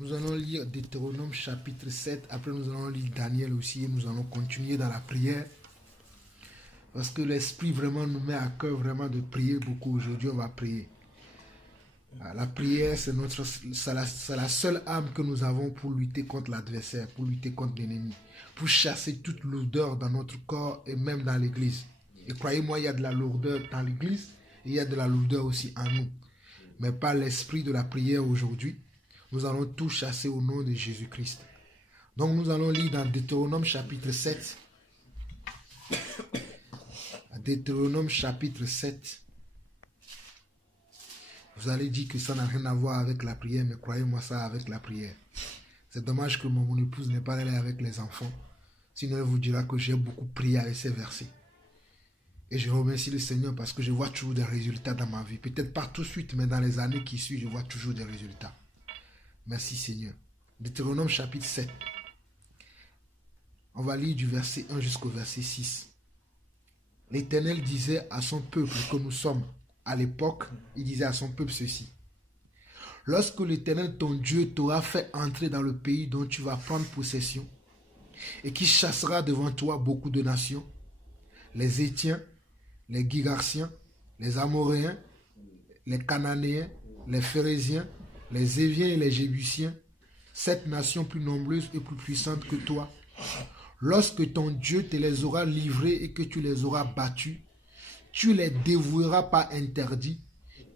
Nous allons lire Deutéronome chapitre 7. Après, nous allons lire Daniel aussi. Et nous allons continuer dans la prière. Parce que l'Esprit vraiment nous met à cœur vraiment de prier beaucoup. Aujourd'hui, on va prier. La prière, c'est la seule arme que nous avons pour lutter contre l'adversaire, pour lutter contre l'ennemi, pour chasser toute lourdeur dans notre corps et même dans l'église. Et croyez-moi, il y a de la lourdeur dans l'église et il y a de la lourdeur aussi en nous. Mais par l'esprit de la prière aujourd'hui, nous allons tout chasser au nom de Jésus-Christ. Donc nous allons lire dans Deutéronome chapitre 7. Deutéronome chapitre 7. Vous allez dire que ça n'a rien à voir avec la prière, mais croyez-moi, ça avec la prière. C'est dommage que mon épouse n'est pas allée avec les enfants. Sinon, elle vous dira que j'ai beaucoup prié avec ces versets. Et je remercie le Seigneur parce que je vois toujours des résultats dans ma vie. Peut-être pas tout de suite, mais dans les années qui suivent, je vois toujours des résultats. Merci Seigneur. Deutéronome chapitre 7. On va lire du verset 1 jusqu'au verset 6. L'Éternel disait à son peuple que nous sommes. À l'époque, il disait à son peuple ceci. Lorsque l'Éternel, ton Dieu, t'aura fait entrer dans le pays dont tu vas prendre possession, et qui chassera devant toi beaucoup de nations, les Hétiens, les Gigarciens, les Amoréens, les Cananéens, les Phérésiens, les Éviens et les Jébusiens, 7 nations plus nombreuses et plus puissantes que toi, lorsque ton Dieu te les aura livrés et que tu les auras battus, tu les dévoueras par interdit,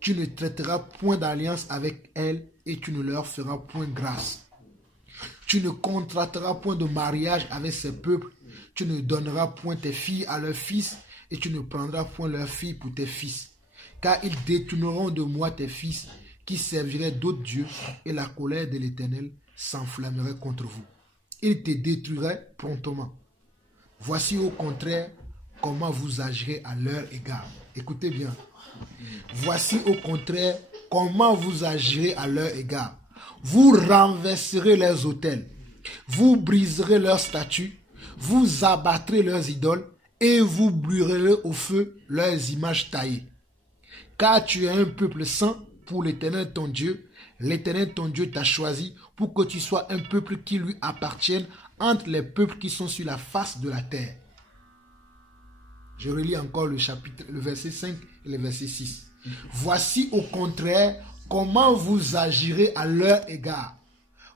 tu ne traiteras point d'alliance avec elles et tu ne leur feras point grâce. Tu ne contracteras point de mariage avec ces peuples, tu ne donneras point tes filles à leurs fils et tu ne prendras point leurs filles pour tes fils. Car ils détourneront de moi tes fils qui serviraient d'autres dieux et la colère de l'Éternel s'enflammerait contre vous. Ils te détruiraient promptement. Voici au contraire comment vous agirez à leur égard. Écoutez bien. Voici au contraire comment vous agirez à leur égard. Vous renverserez leurs autels, vous briserez leurs statues, vous abattrez leurs idoles et vous brûlerez au feu leurs images taillées. Car tu es un peuple saint pour l'Éternel ton Dieu. L'Éternel ton Dieu t'a choisi pour que tu sois un peuple qui lui appartienne entre les peuples qui sont sur la face de la terre. Je relis encore le verset 5 et le verset 6. Voici au contraire comment vous agirez à leur égard.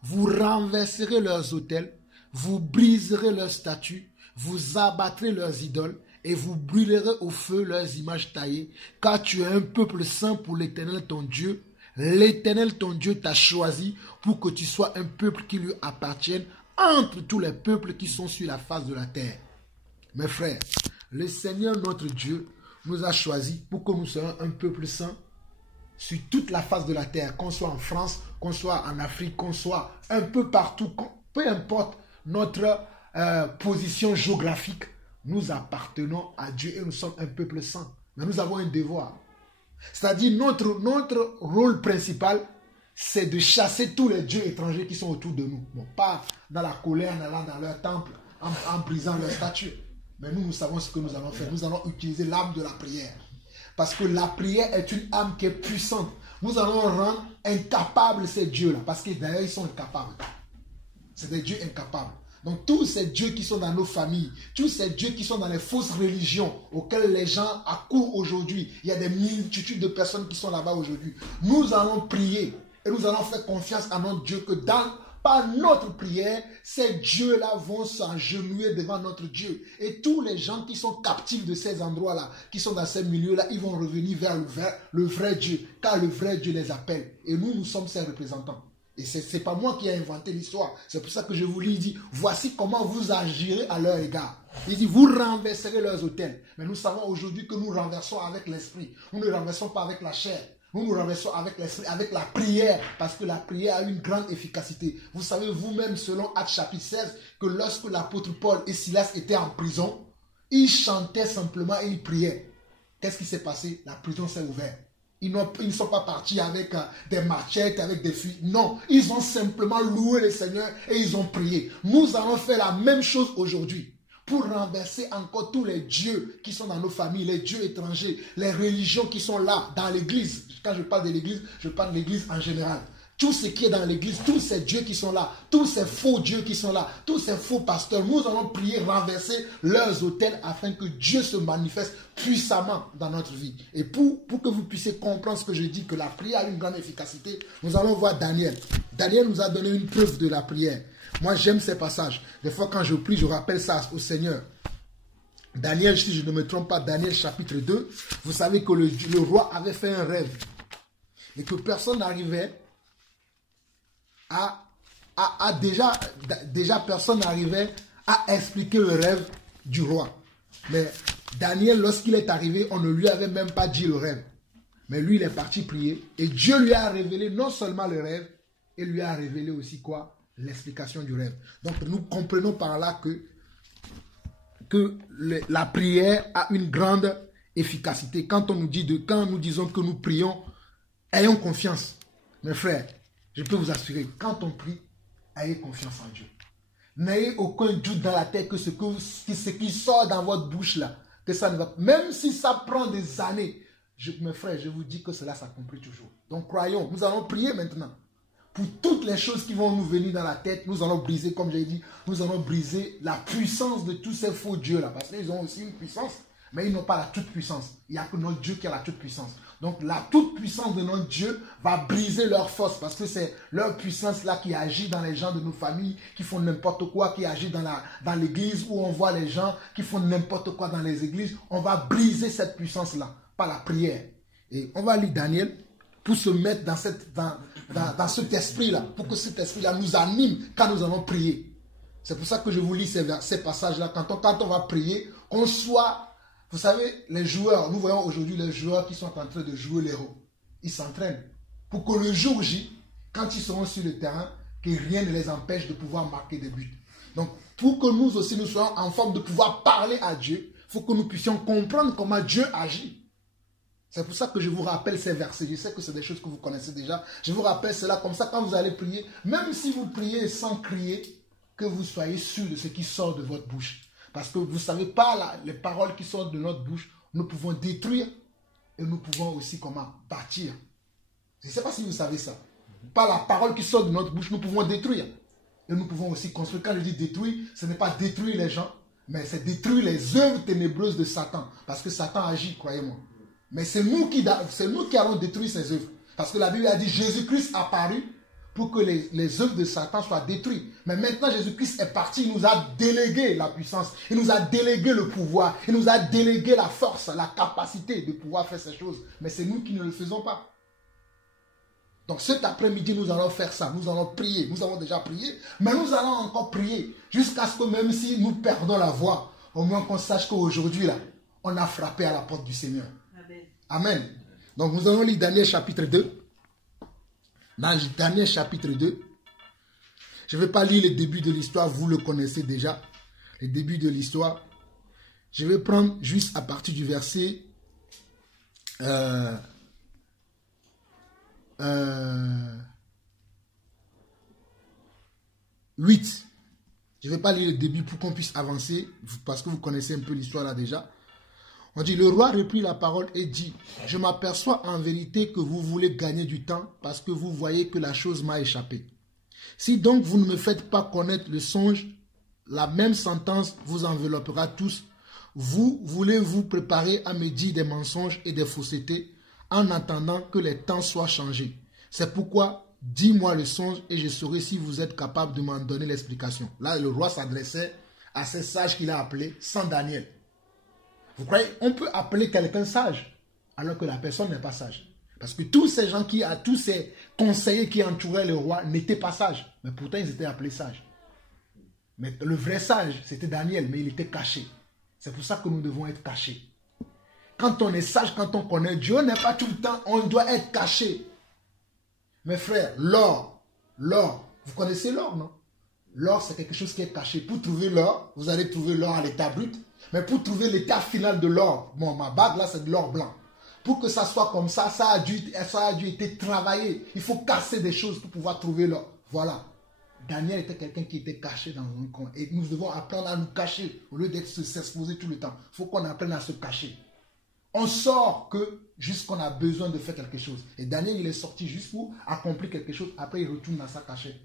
Vous renverserez leurs autels, vous briserez leurs statues, vous abattrez leurs idoles et vous brûlerez au feu leurs images taillées, car tu es un peuple saint pour l'Éternel ton Dieu. L'Éternel ton Dieu t'a choisi pour que tu sois un peuple qui lui appartienne entre tous les peuples qui sont sur la face de la terre. Mes frères, le Seigneur notre Dieu nous a choisis pour que nous soyons un peuple saint sur toute la face de la terre, qu'on soit en France, qu'on soit en Afrique, qu'on soit un peu partout, peu importe notre position géographique, nous appartenons à Dieu et nous sommes un peuple saint. Mais nous avons un devoir. C'est-à-dire notre rôle principal, c'est de chasser tous les dieux étrangers qui sont autour de nous. Bon, pas dans la colère, en allant dans leur temple, en brisant leurs statues. Mais nous savons ce que nous allons faire. Nous allons utiliser l'âme de la prière. Parce que la prière est une âme qui est puissante. Nous allons rendre incapables ces dieux-là. Parce que d'ailleurs, ils sont incapables. C'est des dieux incapables. Donc tous ces dieux qui sont dans nos familles, tous ces dieux qui sont dans les fausses religions auxquelles les gens accourent aujourd'hui, il y a des multitudes de personnes qui sont là-bas aujourd'hui. Nous allons prier et nous allons faire confiance à notre Dieu que par notre prière, ces dieux-là vont s'agenouiller devant notre Dieu. Et tous les gens qui sont captifs de ces endroits-là, qui sont dans ces milieux-là, ils vont revenir vers le vrai Dieu, car le vrai Dieu les appelle. Et nous sommes ses représentants. Et ce n'est pas moi qui ai inventé l'histoire. C'est pour ça que je vous lis, il dit, voici comment vous agirez à leur égard. Il dit, vous renverserez leurs autels. Mais nous savons aujourd'hui que nous renversons avec l'esprit. Nous ne renversons pas avec la chair. Nous nous renversons avec l'esprit, avec la prière, parce que la prière a une grande efficacité. Vous savez vous-même, selon Actes chapitre 16, que lorsque l'apôtre Paul et Silas étaient en prison, ils chantaient simplement et ils priaient. Qu'est-ce qui s'est passé? La prison s'est ouverte. Ils ne sont pas partis avec des machettes, avec des fusils. Non, ils ont simplement loué le Seigneur et ils ont prié. Nous allons faire la même chose aujourd'hui pour renverser encore tous les dieux qui sont dans nos familles, les dieux étrangers, les religions qui sont là dans l'église. Quand je parle de l'église, je parle de l'église en général. tout ce qui est dans l'église, tous ces dieux qui sont là, tous ces faux dieux qui sont là, tous ces faux pasteurs, nous allons prier, renverser leurs autels afin que Dieu se manifeste puissamment dans notre vie. Et pour que vous puissiez comprendre ce que je dis, que la prière a une grande efficacité, nous allons voir Daniel. Daniel nous a donné une preuve de la prière. Moi, j'aime ces passages. Des fois, quand je prie, je rappelle ça au Seigneur. Daniel, si je ne me trompe pas, Daniel chapitre 2, vous savez que le roi avait fait un rêve et que personne n'arrivait déjà personne n'arrivait à expliquer le rêve du roi. Mais Daniel, lorsqu'il est arrivé, on ne lui avait même pas dit le rêve. Mais lui, il est parti prier et Dieu lui a révélé non seulement le rêve, il lui a révélé aussi quoi? L'explication du rêve. Donc nous comprenons par là que la prière a une grande efficacité. Quand nous disons que nous prions, ayons confiance. Mes frères, je peux vous assurer, quand on prie, ayez confiance en Dieu. N'ayez aucun doute dans la tête que ce qui sort dans votre bouche là, que ça ne va pas. Même si ça prend des années, mes frères, je vous dis que cela s'accomplit toujours. Donc croyons, nous allons prier maintenant. Pour toutes les choses qui vont nous venir dans la tête, nous allons briser, comme j'ai dit, nous allons briser la puissance de tous ces faux dieux là. Parce qu'ils ont aussi une puissance, mais ils n'ont pas la toute-puissance. Il n'y a que notre Dieu qui a la toute-puissance. Donc la toute-puissance de notre Dieu va briser leur force. Parce que c'est leur puissance là qui agit dans les gens de nos familles, qui font n'importe quoi, qui agit dans l'église, où on voit les gens qui font n'importe quoi dans les églises. On va briser cette puissance là, par la prière. Et on va lire Daniel pour se mettre dans cet esprit-là, pour que cet esprit-là nous anime quand nous allons prier. C'est pour ça que je vous lis ces passages-là. Quand on va prier, qu'on soit... Vous savez, les joueurs, nous voyons aujourd'hui les joueurs qui sont en train de jouer l'héros. Ils s'entraînent pour que le jour J, quand ils seront sur le terrain, que rien ne les empêche de pouvoir marquer des buts. Donc, pour que nous aussi, nous soyons en forme de pouvoir parler à Dieu, il faut que nous puissions comprendre comment Dieu agit. C'est pour ça que je vous rappelle ces versets. Je sais que c'est des choses que vous connaissez déjà. Je vous rappelle cela comme ça quand vous allez prier. Même si vous priez sans crier, que vous soyez sûr de ce qui sort de votre bouche. Parce que vous ne savez pas, les paroles qui sortent de notre bouche, nous pouvons détruire et nous pouvons aussi comment bâtir. Je ne sais pas si vous savez ça. Par la parole qui sort de notre bouche, nous pouvons détruire. Et nous pouvons aussi construire. Quand je dis détruire, ce n'est pas détruire les gens, mais c'est détruire les œuvres ténébreuses de Satan. Parce que Satan agit, croyez-moi. Mais c'est nous qui allons détruire ces œuvres. Parce que la Bible a dit Jésus-Christ apparu pour que les œuvres de Satan soient détruites. Mais maintenant, Jésus-Christ est parti, il nous a délégué la puissance, il nous a délégué le pouvoir, il nous a délégué la force, la capacité de pouvoir faire ces choses. Mais c'est nous qui ne le faisons pas. Donc cet après-midi, nous allons faire ça, nous allons prier. Nous avons déjà prié, mais nous allons encore prier jusqu'à ce que même si nous perdons la voix, au moins qu'on sache qu'aujourd'hui, là, on a frappé à la porte du Seigneur. Amen. Donc nous allons lire Daniel chapitre 2. Dans Daniel chapitre 2, je ne vais pas lire le début de l'histoire, vous le connaissez déjà, le début de l'histoire. Je vais prendre juste à partir du verset 8. Je ne vais pas lire le début pour qu'on puisse avancer, parce que vous connaissez un peu l'histoire là déjà. On dit, le roi reprit la parole et dit, je m'aperçois en vérité que vous voulez gagner du temps parce que vous voyez que la chose m'a échappé. Si donc vous ne me faites pas connaître le songe, la même sentence vous enveloppera tous. Vous voulez vous préparer à me dire des mensonges et des faussetés en attendant que les temps soient changés. C'est pourquoi, dis-moi le songe et je saurai si vous êtes capable de m'en donner l'explication. Là, le roi s'adressait à ces sages qu'il a appelés sans Daniel. Vous croyez, on peut appeler quelqu'un sage, alors que la personne n'est pas sage. Parce que tous ces gens tous ces conseillers qui entouraient le roi n'étaient pas sages. Mais pourtant, ils étaient appelés sages. Mais le vrai sage, c'était Daniel, mais il était caché. C'est pour ça que nous devons être cachés. Quand on est sage, quand on connaît Dieu, on n'est pas tout le temps, on doit être caché. Mes frères, l'or, vous connaissez l'or, non? L'or, c'est quelque chose qui est caché. Pour trouver l'or, vous allez trouver l'or à l'état brut. Mais pour trouver l'état final de l'or, bon, ma bague là, c'est de l'or blanc. Pour que ça soit comme ça, ça a dû être travaillé. Il faut casser des choses pour pouvoir trouver l'or. Voilà. Daniel était quelqu'un qui était caché dans un coin. Et nous devons apprendre à nous cacher au lieu d'être s'exposer tout le temps. Il faut qu'on apprenne à se cacher. On sort que jusqu'on a besoin de faire quelque chose. Et Daniel, il est sorti juste pour accomplir quelque chose. Après, il retourne dans sa cachette.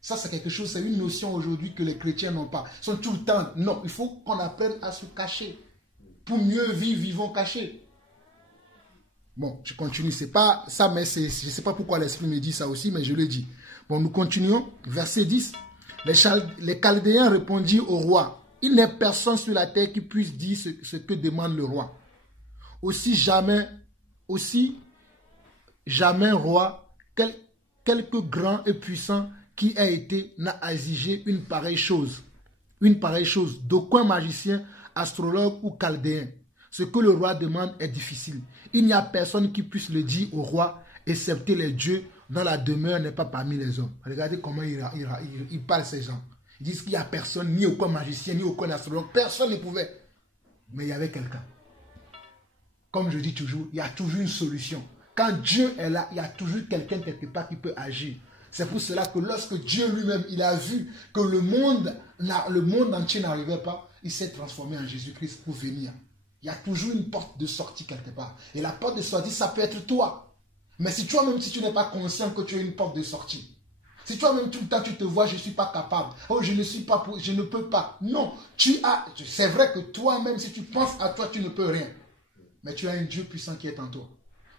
Ça, c'est quelque chose, c'est une notion aujourd'hui que les chrétiens n'ont pas. Ils sont tout le temps, non, il faut qu'on apprenne à se cacher. Pour mieux vivre, vivons cachés. Bon, je continue. C'est pas ça, mais je ne sais pas pourquoi l'Esprit me dit ça aussi, mais je le dis. Bon, nous continuons. Verset 10. Les Chaldéens répondirent au roi. Il n'est personne sur la terre qui puisse dire ce que demande le roi. Aussi jamais, roi, quelque grand et puissant qui a été n'a exigé une pareille chose. Une pareille chose d'aucun magicien, astrologue ou chaldéen. Ce que le roi demande est difficile. Il n'y a personne qui puisse le dire au roi, excepté les dieux dont la demeure n'est pas parmi les hommes. Regardez comment il parle ces gens. Ils disent qu'il n'y a personne, ni aucun magicien, ni aucun astrologue. Personne ne pouvait. Mais il y avait quelqu'un. Comme je dis toujours, il y a toujours une solution. Quand Dieu est là, il y a toujours quelqu'un quelque part qui peut agir. C'est pour cela que lorsque Dieu lui-même, il a vu que le monde entier n'arrivait pas, il s'est transformé en Jésus-Christ pour venir. Il y a toujours une porte de sortie quelque part. Et la porte de sortie, ça peut être toi. Mais si toi-même, si tu n'es pas conscient que tu as une porte de sortie, si toi-même tout le temps tu te vois, je ne suis pas capable, oh je ne peux pas. Non, c'est vrai que toi-même, si tu penses à toi, tu ne peux rien. Mais tu as un Dieu puissant qui est en toi.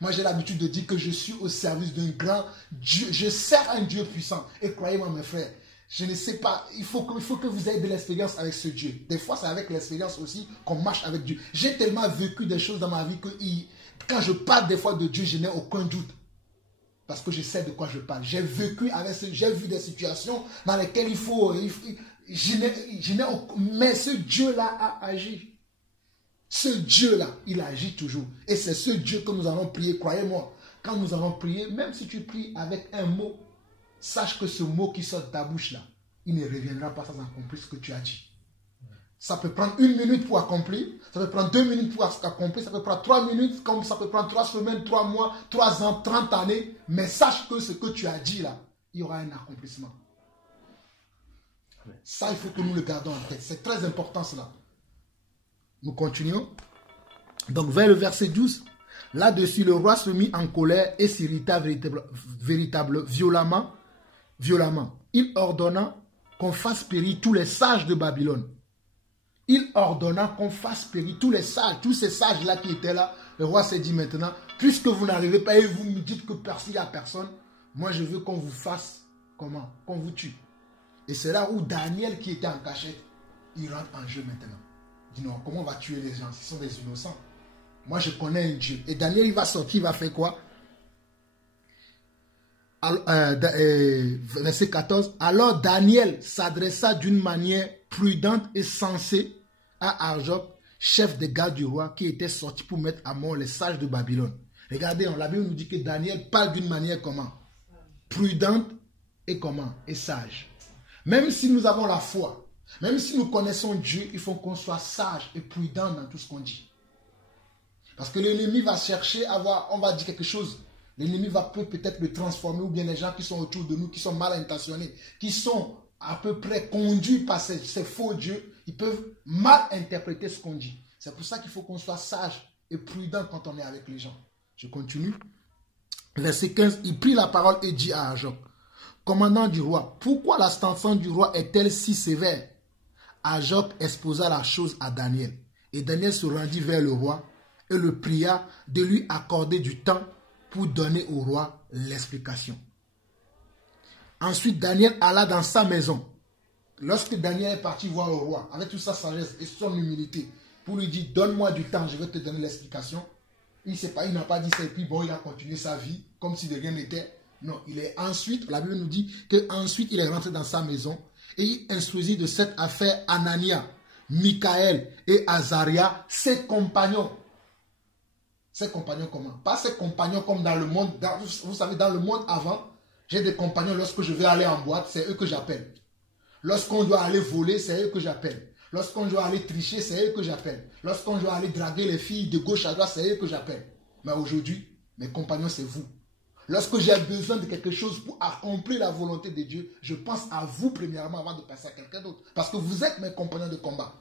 Moi, j'ai l'habitude de dire que je suis au service d'un grand Dieu. Je sers un Dieu puissant. Et croyez-moi, mes frères, je ne sais pas, il faut que vous ayez de l'expérience avec ce Dieu. Des fois, c'est avec l'expérience aussi qu'on marche avec Dieu. J'ai tellement vécu des choses dans ma vie que quand je parle des fois de Dieu, je n'ai aucun doute. Parce que je sais de quoi je parle. J'ai vécu j'ai vu des situations dans lesquelles mais ce Dieu-là a agi. Ce Dieu-là, il agit toujours. Et c'est ce Dieu que nous allons prier, croyez-moi. Quand nous allons prier, même si tu pries avec un mot, sache que ce mot qui sort de ta bouche là, il ne reviendra pas sans accomplir ce que tu as dit. Ça peut prendre 1 minute pour accomplir, ça peut prendre 2 minutes pour accomplir, ça peut prendre 3 minutes, comme ça peut prendre 3 semaines, 3 mois, 3 ans, 30 années. Mais sache que ce que tu as dit là, il y aura un accomplissement. Ça, il faut que nous le gardons en tête. C'est très important cela. Nous continuons. Donc vers le verset 12, là-dessus, le roi se mit en colère et s'irrita violemment. Il ordonna qu'on fasse périr tous les sages de Babylone. Il ordonna qu'on fasse périr tous les sages, tous ces sages-là qui étaient là. Le roi s'est dit maintenant, puisque vous n'arrivez pas et vous me dites que il n'y a personne, moi je veux qu'on vous fasse comment? Qu'on vous tue. Et c'est là où Daniel qui était en cachette, il rentre en jeu maintenant. Il dit non, comment on va tuer les gens? Ce sont des innocents. Moi je connais un Dieu. Et Daniel il va sortir, il va faire quoi? Verset 14. Alors Daniel s'adressa d'une manière prudente et sensée à Arjoc, chef des gardes du roi, qui était sorti pour mettre à mort les sages de Babylone. Regardez, la Bible nous dit que Daniel parle d'une manière comment? Prudente et comment? Et sage. Même si nous avons la foi, même si nous connaissons Dieu, il faut qu'on soit sage et prudent dans tout ce qu'on dit. Parce que l'ennemi va chercher à voir, on va dire quelque chose, l'ennemi va peut-être le transformer, ou bien les gens qui sont autour de nous, qui sont mal intentionnés, qui sont à peu près conduits par ces faux dieux, ils peuvent mal interpréter ce qu'on dit. C'est pour ça qu'il faut qu'on soit sage et prudent quand on est avec les gens. Je continue. Verset 15, il prit la parole et dit à Arjoc, commandant du roi, pourquoi la sentence du roi est-elle si sévère? Arjoc exposa la chose à Daniel. Et Daniel se rendit vers le roi et le pria de lui accorder du temps pour donner au roi l'explication. Ensuite, Daniel alla dans sa maison. Lorsque Daniel est parti voir le roi, avec toute sa sagesse et son humilité, pour lui dire, donne-moi du temps, je vais te donner l'explication. Il n'a pas dit ça et puis bon, il a continué sa vie comme si de rien n'était. Non, ensuite, la Bible nous dit qu'ensuite il est rentré dans sa maison et il instruisit de cette affaire Anania, Michaël et Azaria, ses compagnons. Ses compagnons comment? Pas ses compagnons comme dans le monde, vous savez, dans le monde avant, j'ai des compagnons, lorsque je vais aller en boîte, c'est eux que j'appelle. Lorsqu'on doit aller voler, c'est eux que j'appelle. Lorsqu'on doit aller tricher, c'est eux que j'appelle. Lorsqu'on doit aller draguer les filles de gauche à droite, c'est eux que j'appelle. Mais aujourd'hui, mes compagnons, c'est vous. Lorsque j'ai besoin de quelque chose pour accomplir la volonté de Dieu, je pense à vous premièrement avant de passer à quelqu'un d'autre. Parce que vous êtes mes compagnons de combat.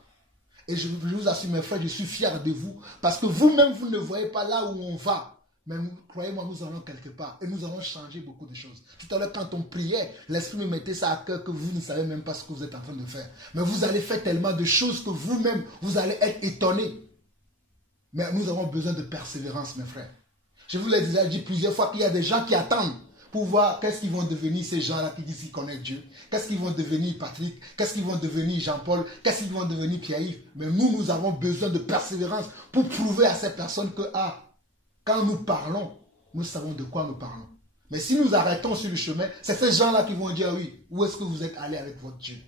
Et je vous assure, mes frères, je suis fier de vous. Parce que vous-même, vous ne voyez pas là où on va. Mais croyez-moi, nous allons quelque part. Et nous allons changer beaucoup de choses. Tout à l'heure, quand on priait, l'Esprit me mettait ça à cœur que vous ne savez même pas ce que vous êtes en train de faire. Mais vous allez faire tellement de choses que vous-même, vous allez être étonnés. Mais nous avons besoin de persévérance, mes frères. Je vous l'ai déjà dit plusieurs fois qu'il y a des gens qui attendent pour voir qu'est-ce qu'ils vont devenir ces gens-là qui disent qu'ils connaissent Dieu. Qu'est-ce qu'ils vont devenir Patrick? Qu'est-ce qu'ils vont devenir Jean-Paul? Qu'est-ce qu'ils vont devenir Pierre-Yves? Mais nous avons besoin de persévérance pour prouver à ces personnes que, quand nous parlons, nous savons de quoi nous parlons. Mais si nous arrêtons sur le chemin, c'est ces gens-là qui vont dire, oui, où est-ce que vous êtes allé avec votre Dieu?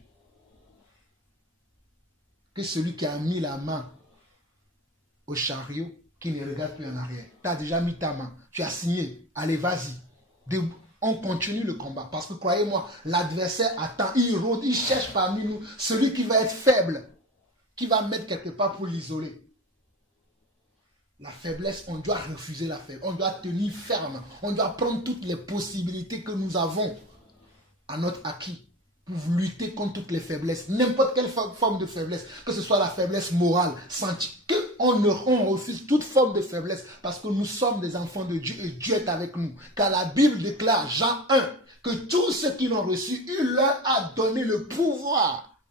Que celui qui a mis la main au chariot, qui ne regarde plus en arrière. Tu as déjà mis ta main, tu as signé, allez, vas-y. On continue le combat. Parce que croyez-moi, l'adversaire attend, il rôde, il cherche parmi nous celui qui va être faible, qui va mettre quelque part pour l'isoler. La faiblesse, on doit refuser la faiblesse, on doit tenir ferme, on doit prendre toutes les possibilités que nous avons à notre acquis pour lutter contre toutes les faiblesses, n'importe quelle forme de faiblesse, que ce soit la faiblesse morale, scientifique, on refuse toute forme de faiblesse parce que nous sommes des enfants de Dieu et Dieu est avec nous. Car la Bible déclare, Jean 1, que tous ceux qui l'ont reçu, il leur a donné le pouvoir.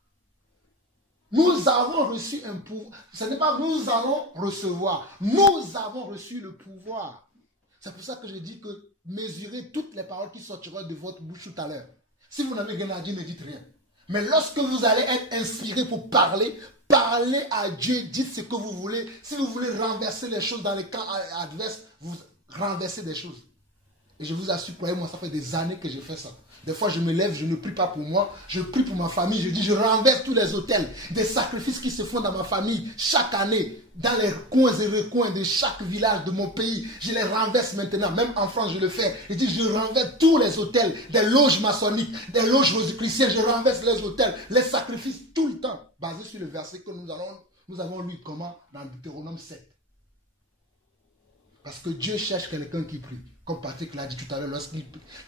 Nous avons reçu un pouvoir. Ce n'est pas nous allons recevoir. Nous avons reçu le pouvoir. C'est pour ça que je dis que mesurez toutes les paroles qui sortiront de votre bouche tout à l'heure. Si vous n'avez rien à dire, ne dites rien. Mais lorsque vous allez être inspiré pour parler, parlez à Dieu, dites ce que vous voulez. Si vous voulez renverser les choses dans les camps adverses, vous renversez des choses. Et je vous assure, croyez-moi, ça fait des années que j'ai fait ça. Des fois, je me lève, je ne prie pas pour moi, je prie pour ma famille. Je dis, je renverse tous les autels, des sacrifices qui se font dans ma famille chaque année, dans les coins et recoins de chaque village de mon pays. Je les renverse maintenant, même en France, je le fais. Je dis, je renverse tous les autels, des loges maçonniques, des loges rosicruciennes, je renverse les autels, les sacrifices tout le temps, basé sur le verset que nous avons lu comment dans Deutéronome 7. Parce que Dieu cherche quelqu'un qui prie. Comme Patrick l'a dit tout à l'heure,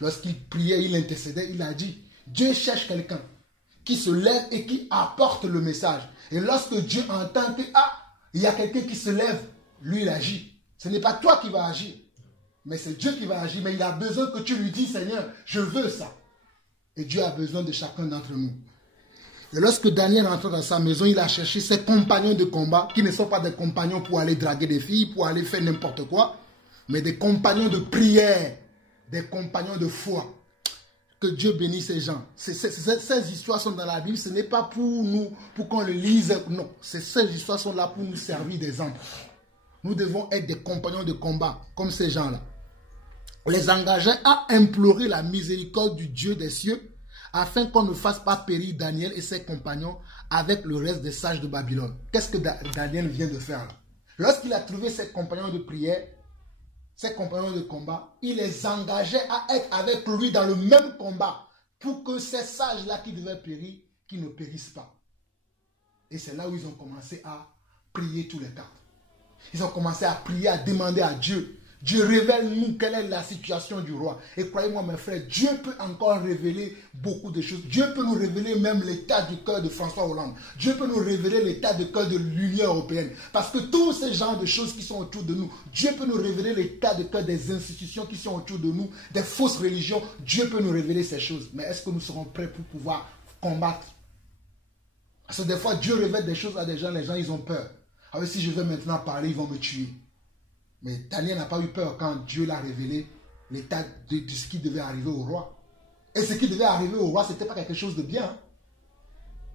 lorsqu'il priait, il intercédait, il a dit, Dieu cherche quelqu'un qui se lève et qui apporte le message. Et lorsque Dieu entend que, il y a quelqu'un qui se lève, lui il agit. Ce n'est pas toi qui vas agir, mais c'est Dieu qui va agir. Mais il a besoin que tu lui dis, Seigneur, je veux ça. Et Dieu a besoin de chacun d'entre nous. Et lorsque Daniel rentre dans sa maison, il a cherché ses compagnons de combat, qui ne sont pas des compagnons pour aller draguer des filles, pour aller faire n'importe quoi, mais des compagnons de prière, des compagnons de foi. Que Dieu bénisse ces gens. Ces histoires sont dans la Bible, ce n'est pas pour nous, pour qu'on le lise, non. Ces histoires sont là pour nous servir d'exemple. Nous devons être des compagnons de combat, comme ces gens-là. Les engager à implorer la miséricorde du Dieu des cieux, afin qu'on ne fasse pas périr Daniel et ses compagnons avec le reste des sages de Babylone. Qu'est-ce que Daniel vient de faire là? Lorsqu'il a trouvé ses compagnons de prière, ses compagnons de combat, il les engageait à être avec lui dans le même combat pour que ces sages-là qui devaient périr, qu'ils ne périssent pas. Et c'est là où ils ont commencé à prier tous les quatre. Ils ont commencé à prier, à demander à Dieu. Dieu, révèle-nous quelle est la situation du roi. Et croyez-moi mes frères, Dieu peut encore révéler beaucoup de choses. Dieu peut nous révéler même l'état du cœur de François Hollande. Dieu peut nous révéler l'état du cœur de l'Union européenne. Parce que tous ces genres de choses qui sont autour de nous, Dieu peut nous révéler l'état du cœur des institutions qui sont autour de nous, des fausses religions. Dieu peut nous révéler ces choses. Mais est-ce que nous serons prêts pour pouvoir combattre? Parce que des fois, Dieu révèle des choses à des gens, les gens ils ont peur. Alors si je vais maintenant parler, ils vont me tuer. Mais Daniel n'a pas eu peur quand Dieu l'a révélé l'état de ce qui devait arriver au roi. Et ce qui devait arriver au roi, ce n'était pas quelque chose de bien.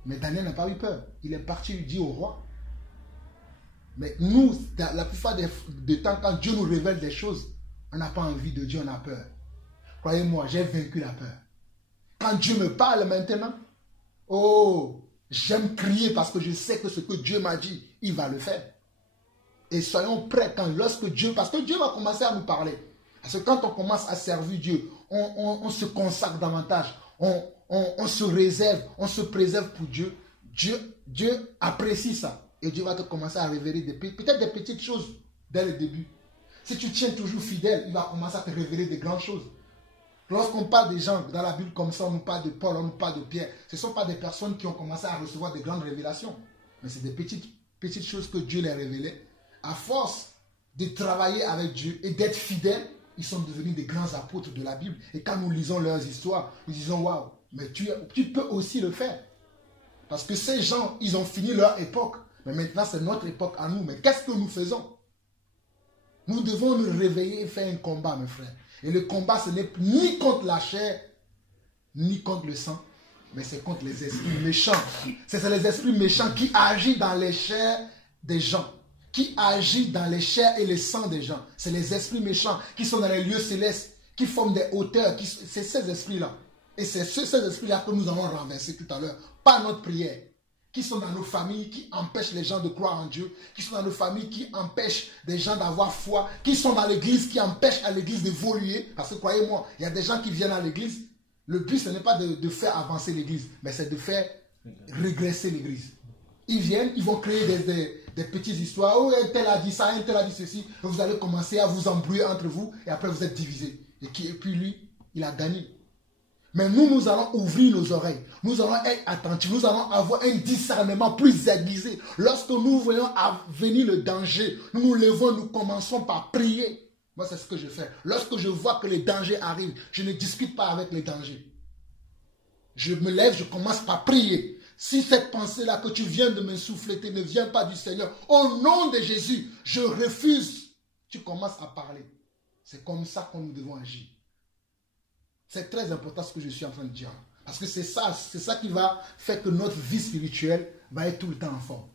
Mais Daniel n'a pas eu peur. Il est parti lui dire au roi. Mais nous, la plupart des temps, quand Dieu nous révèle des choses, on n'a pas envie de Dieu, on a peur. Croyez-moi, j'ai vaincu la peur. Quand Dieu me parle maintenant, j'aime crier parce que je sais que ce que Dieu m'a dit, il va le faire. Et soyons prêts lorsque Dieu, parce que Dieu va commencer à nous parler. Parce que quand on commence à servir Dieu, on se consacre davantage, on se réserve, on se préserve pour Dieu. Dieu apprécie ça. Et Dieu va te commencer à révéler peut-être des petites choses dès le début. Si tu tiens toujours fidèle, il va commencer à te révéler des grandes choses. Lorsqu'on parle des gens dans la Bible comme ça, on nous parle de Paul, on nous parle de Pierre. Ce ne sont pas des personnes qui ont commencé à recevoir des grandes révélations. Mais c'est des petites petites choses que Dieu les révélait, à force de travailler avec Dieu et d'être fidèles, ils sont devenus des grands apôtres de la Bible. Et quand nous lisons leurs histoires, nous disons, waouh, mais tu peux aussi le faire. Parce que ces gens, ils ont fini leur époque. Mais maintenant, c'est notre époque à nous. Mais qu'est-ce que nous faisons? Nous devons nous réveiller et faire un combat, mes frères. Et le combat, ce n'est ni contre la chair, ni contre le sang, mais c'est contre les esprits méchants. C'est les esprits méchants qui agissent dans les chairs des gens, qui agissent dans les chairs et les sangs des gens. C'est les esprits méchants qui sont dans les lieux célestes, qui forment des hauteurs. C'est ces esprits-là. Et c'est ces esprits-là que nous allons renverser tout à l'heure, par notre prière. Qui sont dans nos familles, qui empêchent les gens de croire en Dieu, qui sont dans nos familles, qui empêchent des gens d'avoir foi, qui sont dans l'église, qui empêchent à l'église d'évoluer. Parce que croyez-moi, il y a des gens qui viennent à l'église. Le but, ce n'est pas de faire avancer l'église, mais c'est de faire régresser l'église. Ils viennent, ils vont créer des petites histoires. Oh, un tel a dit ça, un tel a dit ceci. Et vous allez commencer à vous embrouiller entre vous et après vous êtes divisés. Et puis lui, il a gagné. Mais nous allons ouvrir nos oreilles. Nous allons être attentifs. Nous allons avoir un discernement plus aiguisé. Lorsque nous voyons venir le danger, nous nous levons, nous commençons par prier. Moi, c'est ce que je fais. Lorsque je vois que les dangers arrivent, je ne discute pas avec les dangers. Je me lève, je commence par prier. Si cette pensée-là que tu viens de me souffleter ne vient pas du Seigneur, au nom de Jésus, je refuse. Tu commences à parler. C'est comme ça que nous devons agir. C'est très important ce que je suis en train de dire. Parce que c'est ça qui va faire que notre vie spirituelle va être tout le temps en forme.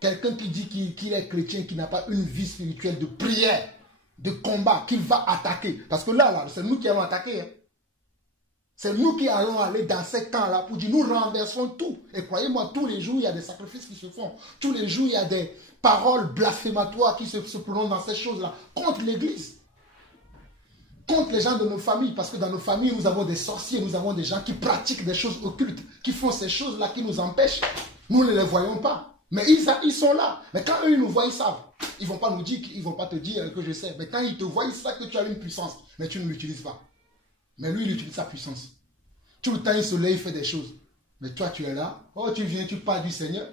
Quelqu'un qui dit qu'il est chrétien, qui n'a pas une vie spirituelle de prière, de combat, qu'il va attaquer. Parce que là c'est nous qui allons attaquer. Hein. C'est nous qui allons aller dans ces camps-là pour dire, nous renversons tout. Et croyez-moi, tous les jours, il y a des sacrifices qui se font. Tous les jours, il y a des paroles blasphématoires qui se prononcent dans ces choses-là contre l'Église. Contre les gens de nos familles, parce que dans nos familles, nous avons des sorciers, nous avons des gens qui pratiquent des choses occultes, qui font ces choses-là qui nous empêchent. Nous ne les voyons pas. Mais ils sont là. Mais quand eux, ils nous voient, ils savent. Ils ne vont pas nous dire, ils ne vont pas te dire que je sais. Mais quand ils te voient, ils savent que tu as une puissance. Mais tu ne l'utilises pas. Mais lui, il utilise sa puissance. Tout le temps, il se lève, il fait des choses. Mais toi, tu es là. Oh, tu viens, tu parles du Seigneur.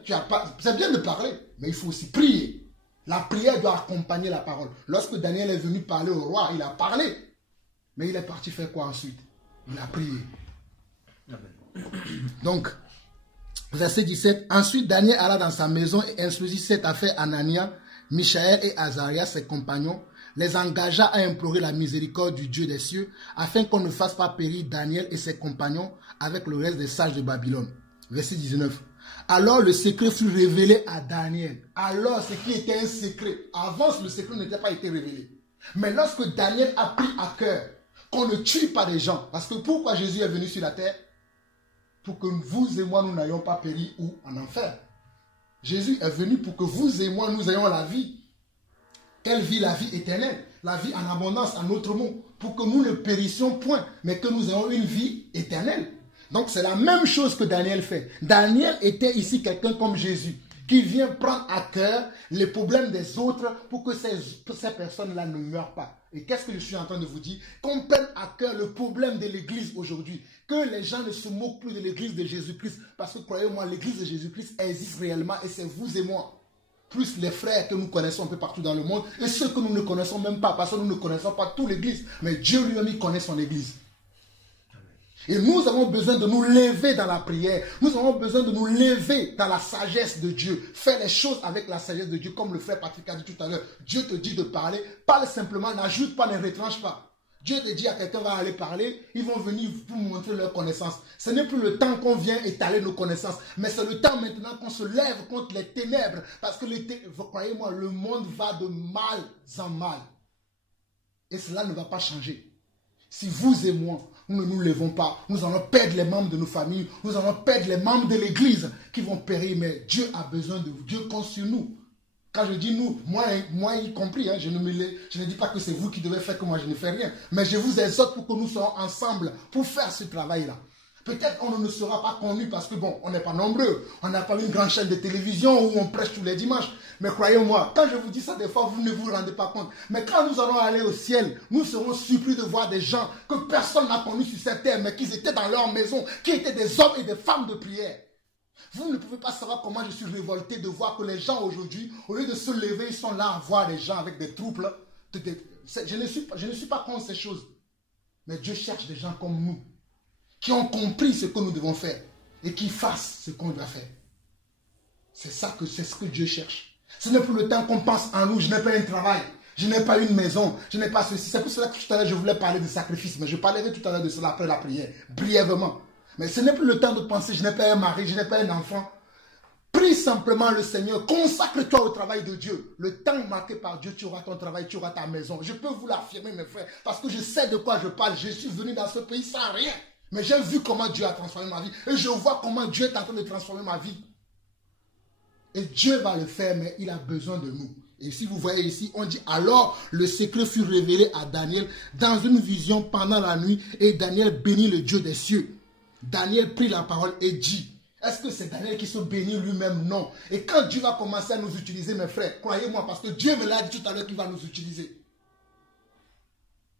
C'est bien de parler, mais il faut aussi prier. La prière doit accompagner la parole. Lorsque Daniel est venu parler au roi, il a parlé. Mais il est parti faire quoi ensuite? Il a prié. Amen. Donc, verset 17. Ensuite, Daniel alla dans sa maison et instruisit cette affaire à Anania, Michaël et Azarias, ses compagnons, les engagea à implorer la miséricorde du Dieu des cieux, afin qu'on ne fasse pas périr Daniel et ses compagnons avec le reste des sages de Babylone. Verset 19. Alors le secret fut révélé à Daniel. Alors ce qui était un secret, avant le secret n'était pas été révélé. Mais lorsque Daniel a pris à cœur qu'on ne tue pas des gens, parce que pourquoi Jésus est venu sur la terre? Pour que vous et moi, nous n'ayons pas péri ou en enfer. Jésus est venu pour que vous et moi, nous ayons la vie. Quelle vie? La vie éternelle. La vie en abondance, en autre mot. Pour que nous ne périssions point, mais que nous ayons une vie éternelle. Donc c'est la même chose que Daniel fait. Daniel était ici quelqu'un comme Jésus, qui vient prendre à cœur les problèmes des autres pour que ces personnes-là ne meurent pas. Et qu'est-ce que je suis en train de vous dire? Qu'on prenne à cœur le problème de l'Église aujourd'hui. Que les gens ne se moquent plus de l'Église de Jésus-Christ. Parce que croyez-moi, l'Église de Jésus-Christ existe réellement et c'est vous et moi. Plus les frères que nous connaissons un peu partout dans le monde et ceux que nous ne connaissons même pas. Parce que nous ne connaissons pas toute l'Église. Mais Dieu lui-même, il connaît son Église. Et nous avons besoin de nous lever dans la prière. Nous avons besoin de nous lever dans la sagesse de Dieu. Faire les choses avec la sagesse de Dieu, comme le frère Patrick a dit tout à l'heure. Dieu te dit de parler. Parle simplement, n'ajoute pas, ne retranche pas. Dieu te dit à quelqu'un va aller parler, ils vont venir pour montrer leur connaissance. Ce n'est plus le temps qu'on vient étaler nos connaissances, mais c'est le temps maintenant qu'on se lève contre les ténèbres. Parce que, croyez-moi, le monde va de mal en mal. Et cela ne va pas changer. Si vous et moi, nous ne nous levons pas, nous allons perdre les membres de nos familles, nous allons perdre les membres de l'Église qui vont périr. Mais Dieu a besoin de vous, Dieu compte sur nous. Quand je dis nous, moi y compris, hein, je ne dis pas que c'est vous qui devez faire que moi je ne fais rien. Mais je vous exhorte pour que nous soyons ensemble pour faire ce travail-là. Peut-être on ne sera pas connus parce que bon, on n'est pas nombreux. On n'a pas une grande chaîne de télévision où on prêche tous les dimanches. Mais croyez-moi, quand je vous dis ça, des fois, vous ne vous rendez pas compte. Mais quand nous allons aller au ciel, nous serons surpris de voir des gens que personne n'a connus sur cette terre, mais qui étaient dans leur maison, qui étaient des hommes et des femmes de prière. Vous ne pouvez pas savoir comment je suis révolté de voir que les gens aujourd'hui, au lieu de se lever, ils sont là à voir les gens avec des troubles. Je ne suis pas contre ces choses. Mais Dieu cherche des gens comme nous, qui ont compris ce que nous devons faire et qui fassent ce qu'on doit faire. C'est ce que Dieu cherche. Ce n'est plus le temps qu'on pense en nous. Je n'ai pas un travail, je n'ai pas une maison, je n'ai pas ceci. C'est pour cela que tout à l'heure je voulais parler de sacrifice, mais je parlerai tout à l'heure de cela après la prière, brièvement. Mais ce n'est plus le temps de penser, je n'ai pas un mari, je n'ai pas un enfant. Prie simplement le Seigneur, consacre-toi au travail de Dieu. Le temps marqué par Dieu, tu auras ton travail, tu auras ta maison. Je peux vous l'affirmer, mes frères, parce que je sais de quoi je parle. Je suis venu dans ce pays sans rien. Mais j'ai vu comment Dieu a transformé ma vie. Et je vois comment Dieu est en train de transformer ma vie. Et Dieu va le faire, mais il a besoin de nous. Et si vous voyez ici, on dit, alors le secret fut révélé à Daniel dans une vision pendant la nuit. Et Daniel bénit le Dieu des cieux. Daniel prit la parole et dit, est-ce que c'est Daniel qui se bénit lui-même? Non. Et quand Dieu va commencer à nous utiliser, mes frères, croyez-moi, parce que Dieu me l'a dit tout à l'heure qu'il va nous utiliser.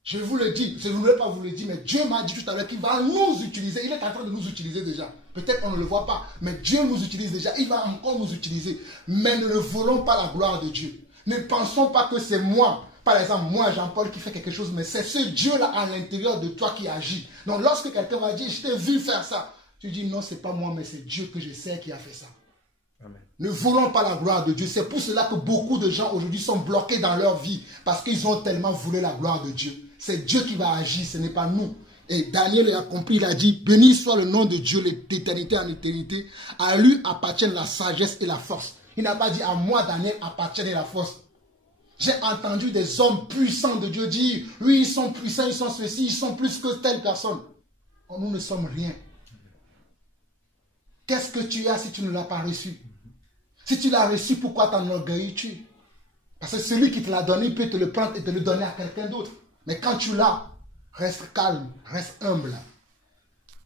Je vous le dis, je ne voulais pas vous le dire, mais Dieu m'a dit tout à l'heure qu'il va nous utiliser. Il est en train de nous utiliser déjà. Peut-être on ne le voit pas, mais Dieu nous utilise déjà. Il va encore nous utiliser. Mais ne volons pas la gloire de Dieu. Ne pensons pas que c'est moi. Par exemple, moi, Jean-Paul, qui fait quelque chose, mais c'est ce Dieu-là à l'intérieur de toi qui agit. Donc, lorsque quelqu'un va dire, je t'ai vu faire ça, tu dis, non, ce n'est pas moi, mais c'est Dieu que je sais qui a fait ça. Amen. Ne voulons pas la gloire de Dieu. C'est pour cela que beaucoup de gens aujourd'hui sont bloqués dans leur vie, parce qu'ils ont tellement voulu la gloire de Dieu. C'est Dieu qui va agir, ce n'est pas nous. Et Daniel a compris, il a dit, béni soit le nom de Dieu d'éternité en éternité. À lui appartiennent la sagesse et la force. Il n'a pas dit, à moi, Daniel, appartiennent la force. J'ai entendu des hommes puissants de Dieu dire, oui, ils sont puissants, ils sont ceci, ils sont plus que telle personne. Oh, nous ne sommes rien. Qu'est-ce que tu as si tu ne l'as pas reçu? Si tu l'as reçu, pourquoi t'enorgueillis-tu? Parce que celui qui te l'a donné, il peut te le prendre et te le donner à quelqu'un d'autre. Mais quand tu l'as, reste calme, reste humble.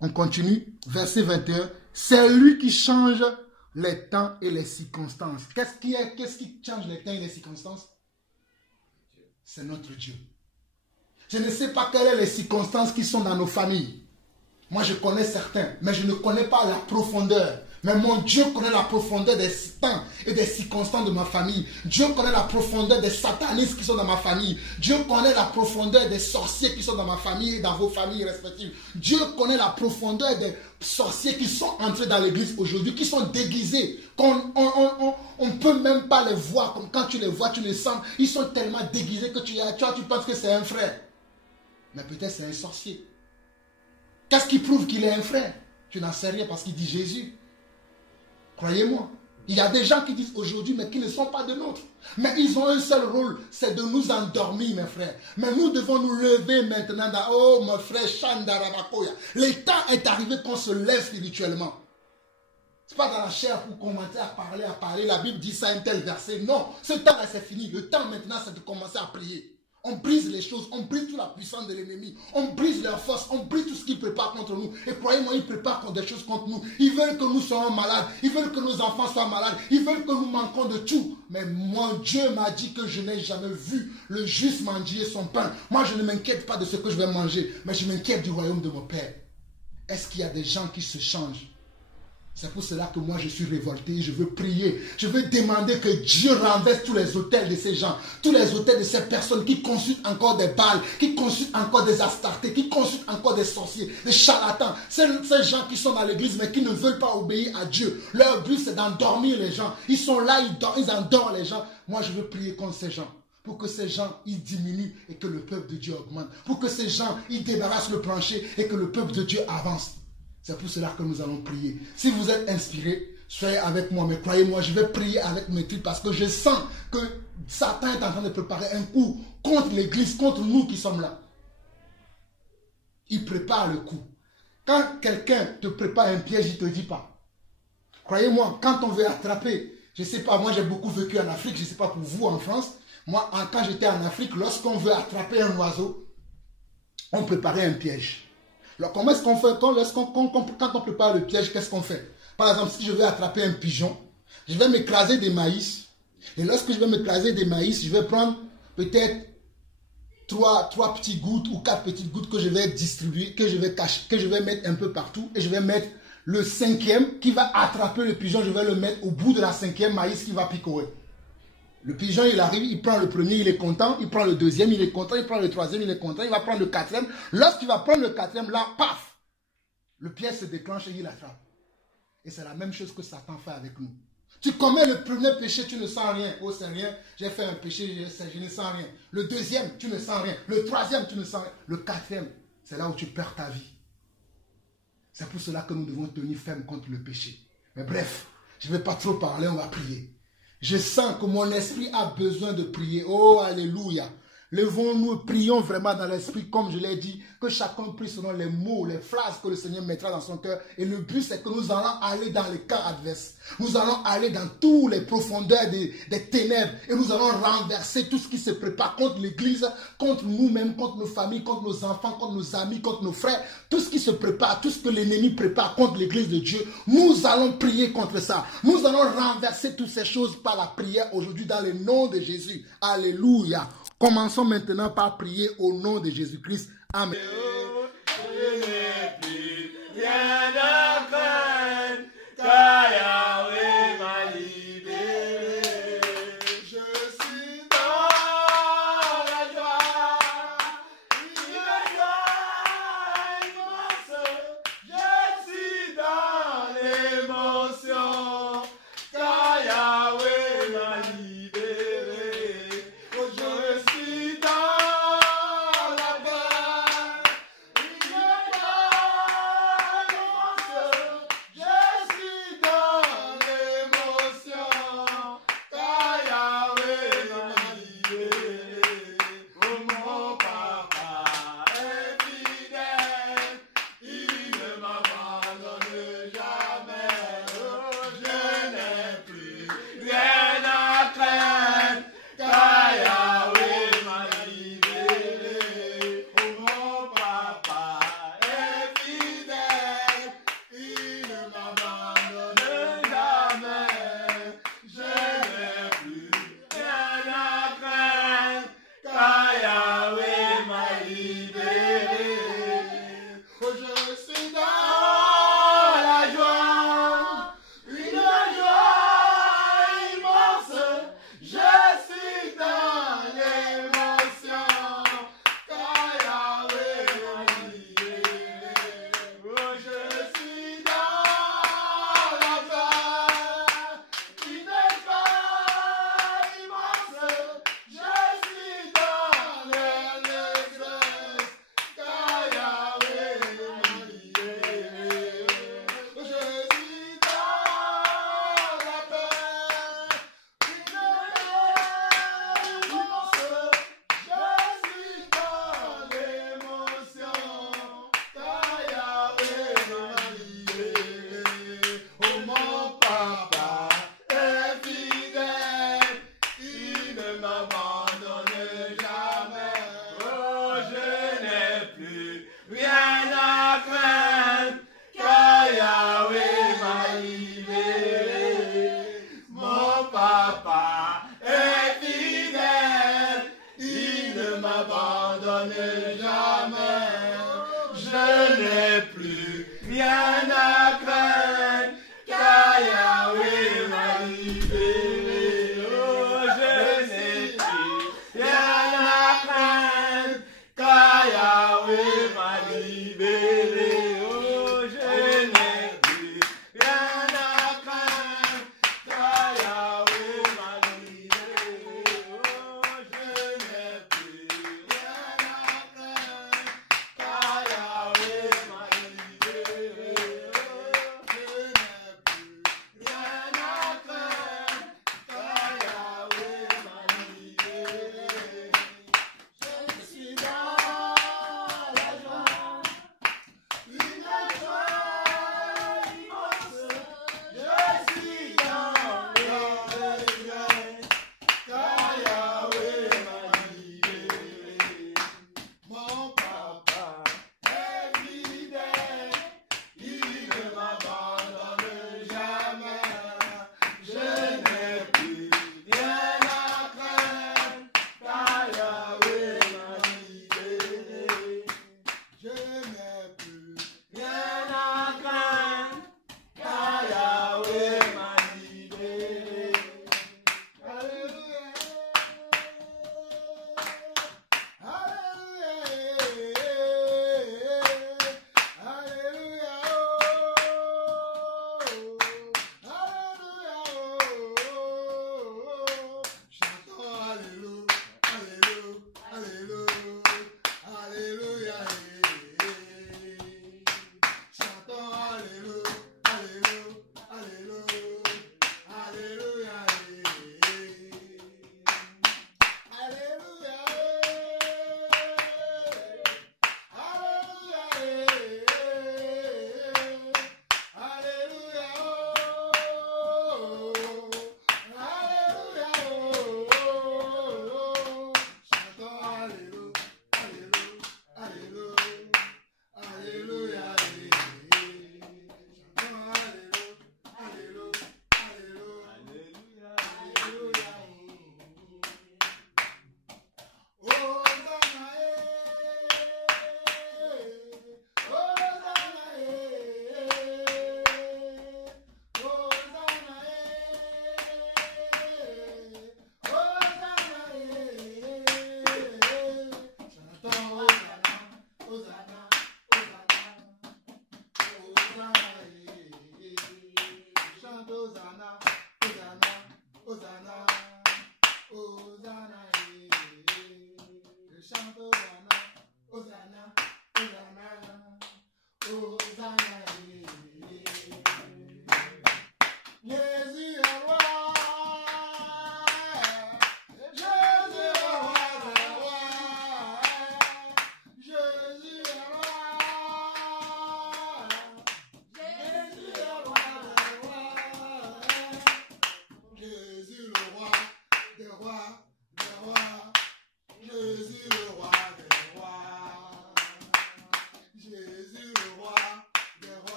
On continue, verset 21. C'est lui qui change les temps et les circonstances. Qu'est-ce qui change les temps et les circonstances? C'est notre Dieu. Je ne sais pas quelles sont les circonstances qui sont dans nos familles. Moi, je connais certains, mais je ne connais pas la profondeur. Mais mon Dieu connaît la profondeur des temps et des circonstances de ma famille. Dieu connaît la profondeur des satanistes qui sont dans ma famille. Dieu connaît la profondeur des sorciers qui sont dans ma famille et dans vos familles respectives. Dieu connaît la profondeur des sorciers qui sont entrés dans l'église aujourd'hui, qui sont déguisés. On ne peut même pas les voir. Comme quand tu les vois, tu les sens. Ils sont tellement déguisés que tu penses que c'est un frère. Mais peut-être c'est un sorcier. Qu'est-ce qui prouve qu'il est un frère? Tu n'en sais rien parce qu'il dit Jésus. Croyez-moi. Il y a des gens qui disent aujourd'hui, mais qui ne sont pas de nôtres. Mais ils ont un seul rôle, c'est de nous endormir, mes frères. Mais nous devons nous lever maintenant. Oh, mon frère Chandarabakoya. Le temps est arrivé qu'on se lève spirituellement. Ce n'est pas dans la chair pour commenter, à parler. La Bible dit ça, un tel verset. Non, ce temps-là, c'est fini. Le temps maintenant, c'est de commencer à prier. On brise les choses, on brise toute la puissance de l'ennemi, on brise leur force, on brise tout ce qu'ils préparent contre nous. Et croyez-moi, ils préparent des choses contre nous. Ils veulent que nous soyons malades, ils veulent que nos enfants soient malades, ils veulent que nous manquons de tout. Mais moi, Dieu m'a dit que je n'ai jamais vu le juste mendier son pain. Moi, je ne m'inquiète pas de ce que je vais manger, mais je m'inquiète du royaume de mon Père. Est-ce qu'il y a des gens qui se changent? C'est pour cela que moi je suis révolté, je veux prier, je veux demander que Dieu renverse tous les autels de ces gens, tous les autels de ces personnes qui consultent encore des Baals, qui consultent encore des Astartés, qui consultent encore des sorciers, des charlatans, ces gens qui sont dans l'église mais qui ne veulent pas obéir à Dieu. Leur but c'est d'endormir les gens, ils sont là, ils endorment les gens. Moi je veux prier contre ces gens. Pour que ces gens, ils diminuent et que le peuple de Dieu augmente. Pour que ces gens, ils débarrassent le plancher et que le peuple de Dieu avance. C'est pour cela que nous allons prier. Si vous êtes inspirés, soyez avec moi. Mais croyez-moi, je vais prier avec mes tripes parce que je sens que Satan est en train de préparer un coup contre l'église, contre nous qui sommes là. Il prépare le coup. Quand quelqu'un te prépare un piège, il ne te dit pas. Croyez-moi, quand on veut attraper, je ne sais pas, moi j'ai beaucoup vécu en Afrique, je ne sais pas pour vous en France. Moi, quand j'étais en Afrique, lorsqu'on veut attraper un oiseau, on préparait un piège. Alors, comment est-ce qu'on fait quand on prépare le piège, qu'est-ce qu'on fait? Par exemple, si je vais attraper un pigeon, je vais m'écraser des maïs. Et lorsque je vais m'écraser des maïs, je vais prendre peut-être 3 petites gouttes ou 4 petites gouttes que je vais distribuer, que je vais cacher, que je vais mettre un peu partout. Et je vais mettre le cinquième qui va attraper le pigeon, je vais le mettre au bout de la cinquième maïs qui va picorer. Le pigeon, il arrive, il prend le premier, il est content, il prend le deuxième, il est content, il prend le troisième, il est content, il va prendre le quatrième. Lorsqu'il va prendre le quatrième, là, paf, le piège se déclenche et il attrape. Et c'est la même chose que Satan fait avec nous. Tu commets le premier péché, tu ne sens rien. Oh, c'est rien, j'ai fait un péché, je ne sens rien. Le deuxième, tu ne sens rien. Le troisième, tu ne sens rien. Le quatrième, c'est là où tu perds ta vie. C'est pour cela que nous devons tenir ferme contre le péché. Mais bref, je ne vais pas trop parler, on va prier. Je sens que mon esprit a besoin de prier. Oh, alléluia. Levons-nous, prions vraiment dans l'esprit, comme je l'ai dit, que chacun prie selon les mots, les phrases que le Seigneur mettra dans son cœur. Et le but, c'est que nous allons aller dans les camps adverses. Nous allons aller dans toutes les profondeurs des ténèbres. Et nous allons renverser tout ce qui se prépare contre l'Église, contre nous-mêmes, contre nos familles, contre nos enfants, contre nos amis, contre nos frères. Tout ce qui se prépare, tout ce que l'ennemi prépare contre l'Église de Dieu, nous allons prier contre ça. Nous allons renverser toutes ces choses par la prière aujourd'hui dans le nom de Jésus. Alléluia. Commençons maintenant par prier au nom de Jésus-Christ. Amen.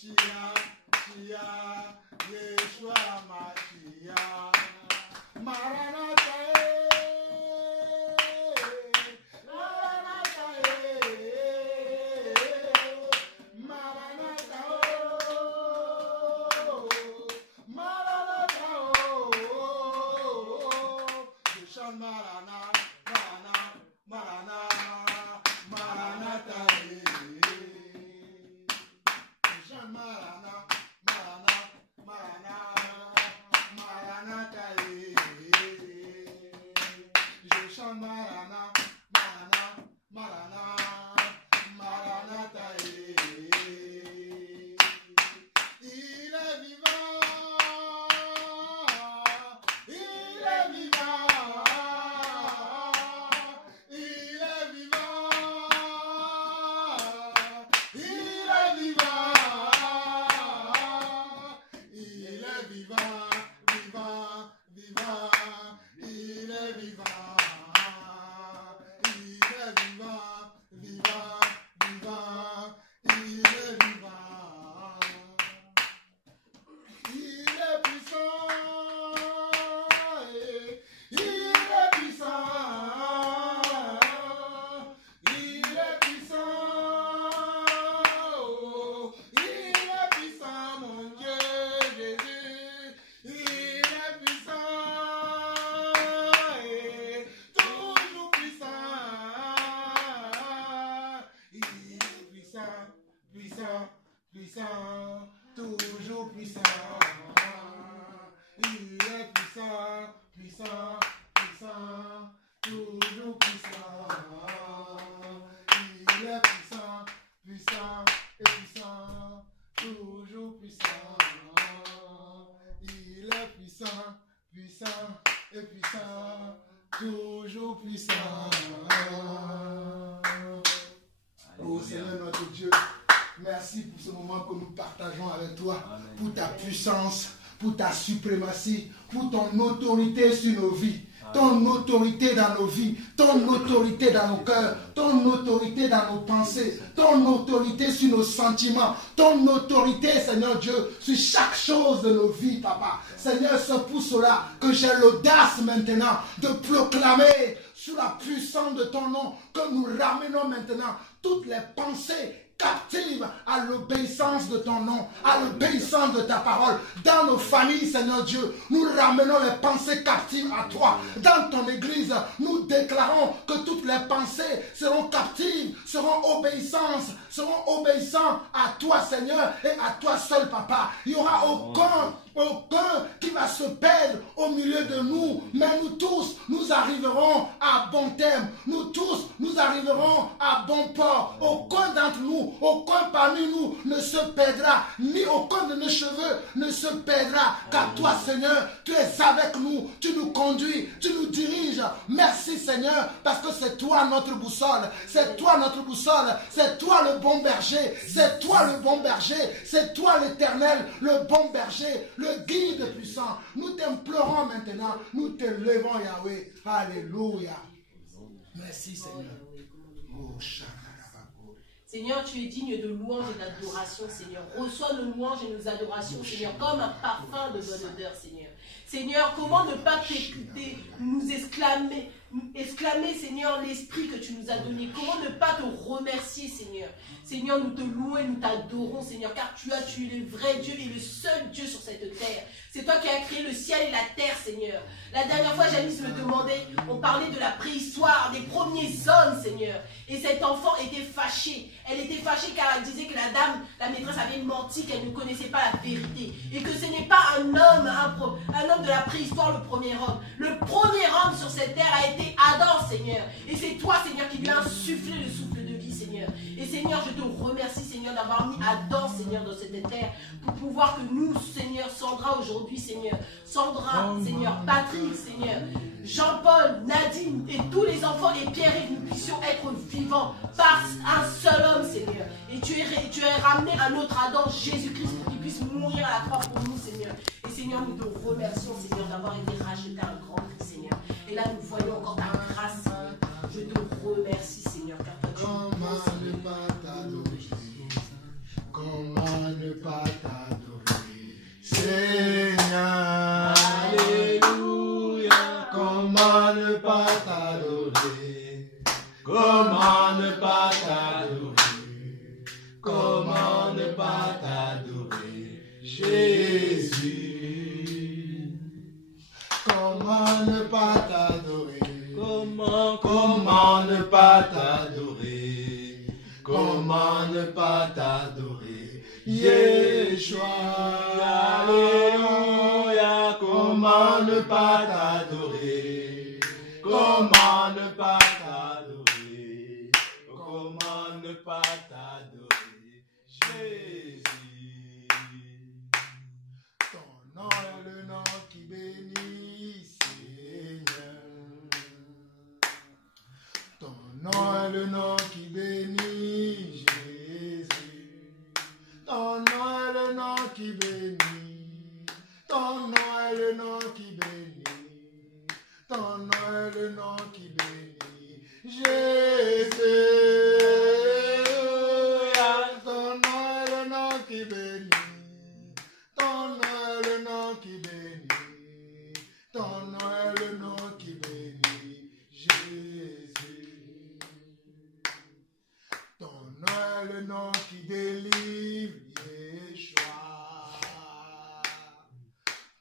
Mashiach, Yeshua Mashiach, Maranatha, Maranatha, Maranatha, Maranatha, je chante Maranatha, Maranatha, Maranatha, je chante Maranatha, Maranatha, je chante Maranatha, Maranatha, il est vivant, il est vivant, il est vivant, il est vivant, il est vivant, vivant, vivant, il est vivant, il est vivant, vivant, vivant, il est vivant, il est puissant, il est puissant, il est puissant, il est puissant, mon Dieu Jésus, il est puissant, toujours puissant, il est puissant, puissant, puissant, toujours puissant, il est puissant, puissant, puissant, toujours puissant, il est puissant, puissant et puissant, toujours puissant, il est puissant, puissant et puissant, toujours puissant. Oh Seigneur notre Dieu, merci pour ce moment que nous partageons avec toi, pour ta puissance, pour ta suprématie, pour ton autorité sur nos vies, ton autorité dans nos vies, ton autorité dans nos cœurs, ton autorité dans nos pensées, ton autorité sur nos sentiments, ton autorité, Seigneur Dieu, sur chaque chose de nos vies, Papa. Seigneur, c'est pour cela que j'ai l'audace maintenant de proclamer sous la puissance de ton nom que nous ramenons maintenant toutes les pensées captive à l'obéissance de ton nom, à l'obéissance de ta parole. Dans nos familles, Seigneur Dieu, nous ramenons les pensées captives à toi. Dans ton église, nous déclarons que toutes les pensées seront captives, seront obéissants à toi, Seigneur, et à toi seul, Papa. Il n'y aura aucun qui va se perdre au milieu de nous, mais nous tous, nous arriverons à bon terme. Nous tous, nous arriverons à bon port. Aucun d'entre nous, aucun parmi nous ne se perdra, ni aucun de nos cheveux ne se perdra, car toi, Seigneur, tu es avec nous, tu nous conduis, tu nous diriges. Merci, Seigneur, parce que c'est toi notre boussole, c'est toi notre boussole, c'est toi le bon berger, c'est toi le bon berger, c'est toi l'Éternel, le bon berger, le guide puissant. Nous t'implorons maintenant, nous te levons, Yahweh. Alléluia. Merci, Seigneur. Oh, Seigneur, tu es digne de louange et d'adoration, Seigneur. Reçois nos louanges et nos adorations, Seigneur, comme un parfum de bonne odeur, Seigneur. Seigneur, comment ne pas t'écouter, nous exclamer, Seigneur, l'esprit que tu nous as donné. Comment ne pas te remercier, Seigneur. Seigneur, nous te louons et nous t'adorons, Seigneur, car tu es le vrai Dieu et le seul Dieu sur cette terre. C'est toi qui as créé le ciel et la terre, Seigneur. La dernière fois, Janice me demandait, on parlait de la préhistoire, des premiers hommes, Seigneur. Et cet enfant était fâché. Elle était fâchée car elle disait que la maîtresse avait menti, qu'elle ne connaissait pas la vérité. Et que ce n'est pas un homme de la préhistoire, le premier homme. Le premier homme sur cette terre a été Adam, Seigneur. Et c'est toi, Seigneur, qui lui as insufflé le souffle de vie, Seigneur. Et Seigneur, je te remercie, Seigneur, d'avoir mis Adam, Seigneur, dans cette terre. Pour pouvoir que nous, Seigneur, Sandra aujourd'hui, Seigneur. Sandra, Seigneur, Patrick, Seigneur. Jean-Paul, Nadine et tous les enfants et Pierre et nous puissions être vivants par un seul homme, Seigneur. Et tu as ramené un autre Adam, Jésus-Christ, pour qu'il puisse mourir à la croix pour nous, Seigneur. Et Seigneur, nous te remercions, Seigneur, d'avoir été racheté à un grand prix, Seigneur. Et là, nous voyons encore ta grâce, Seigneur. Je te remercie, Seigneur, car toi, tu es bon, Seigneur. Comment ne pas Comment ne pas t'adorer, Yeshua, Alléluia. Comment ne pas t'adorer, comment ne pas t'adorer, comment ne pas t'adorer, Jésus. Ton nom est le nom qui bénit, Seigneur. Ton nom est le nom qui bénit, Jésus. Ton nom est le nom qui bénit. Ton nom est le nom qui bénit. Ton nom est le nom qui bénit, Jésus. Ton nom est le nom qui bénit. Ton nom est le nom qui bénit. Ton nom est le nom qui bénit, Jésus. Ton nom est le nom qui délivre, Yeshua.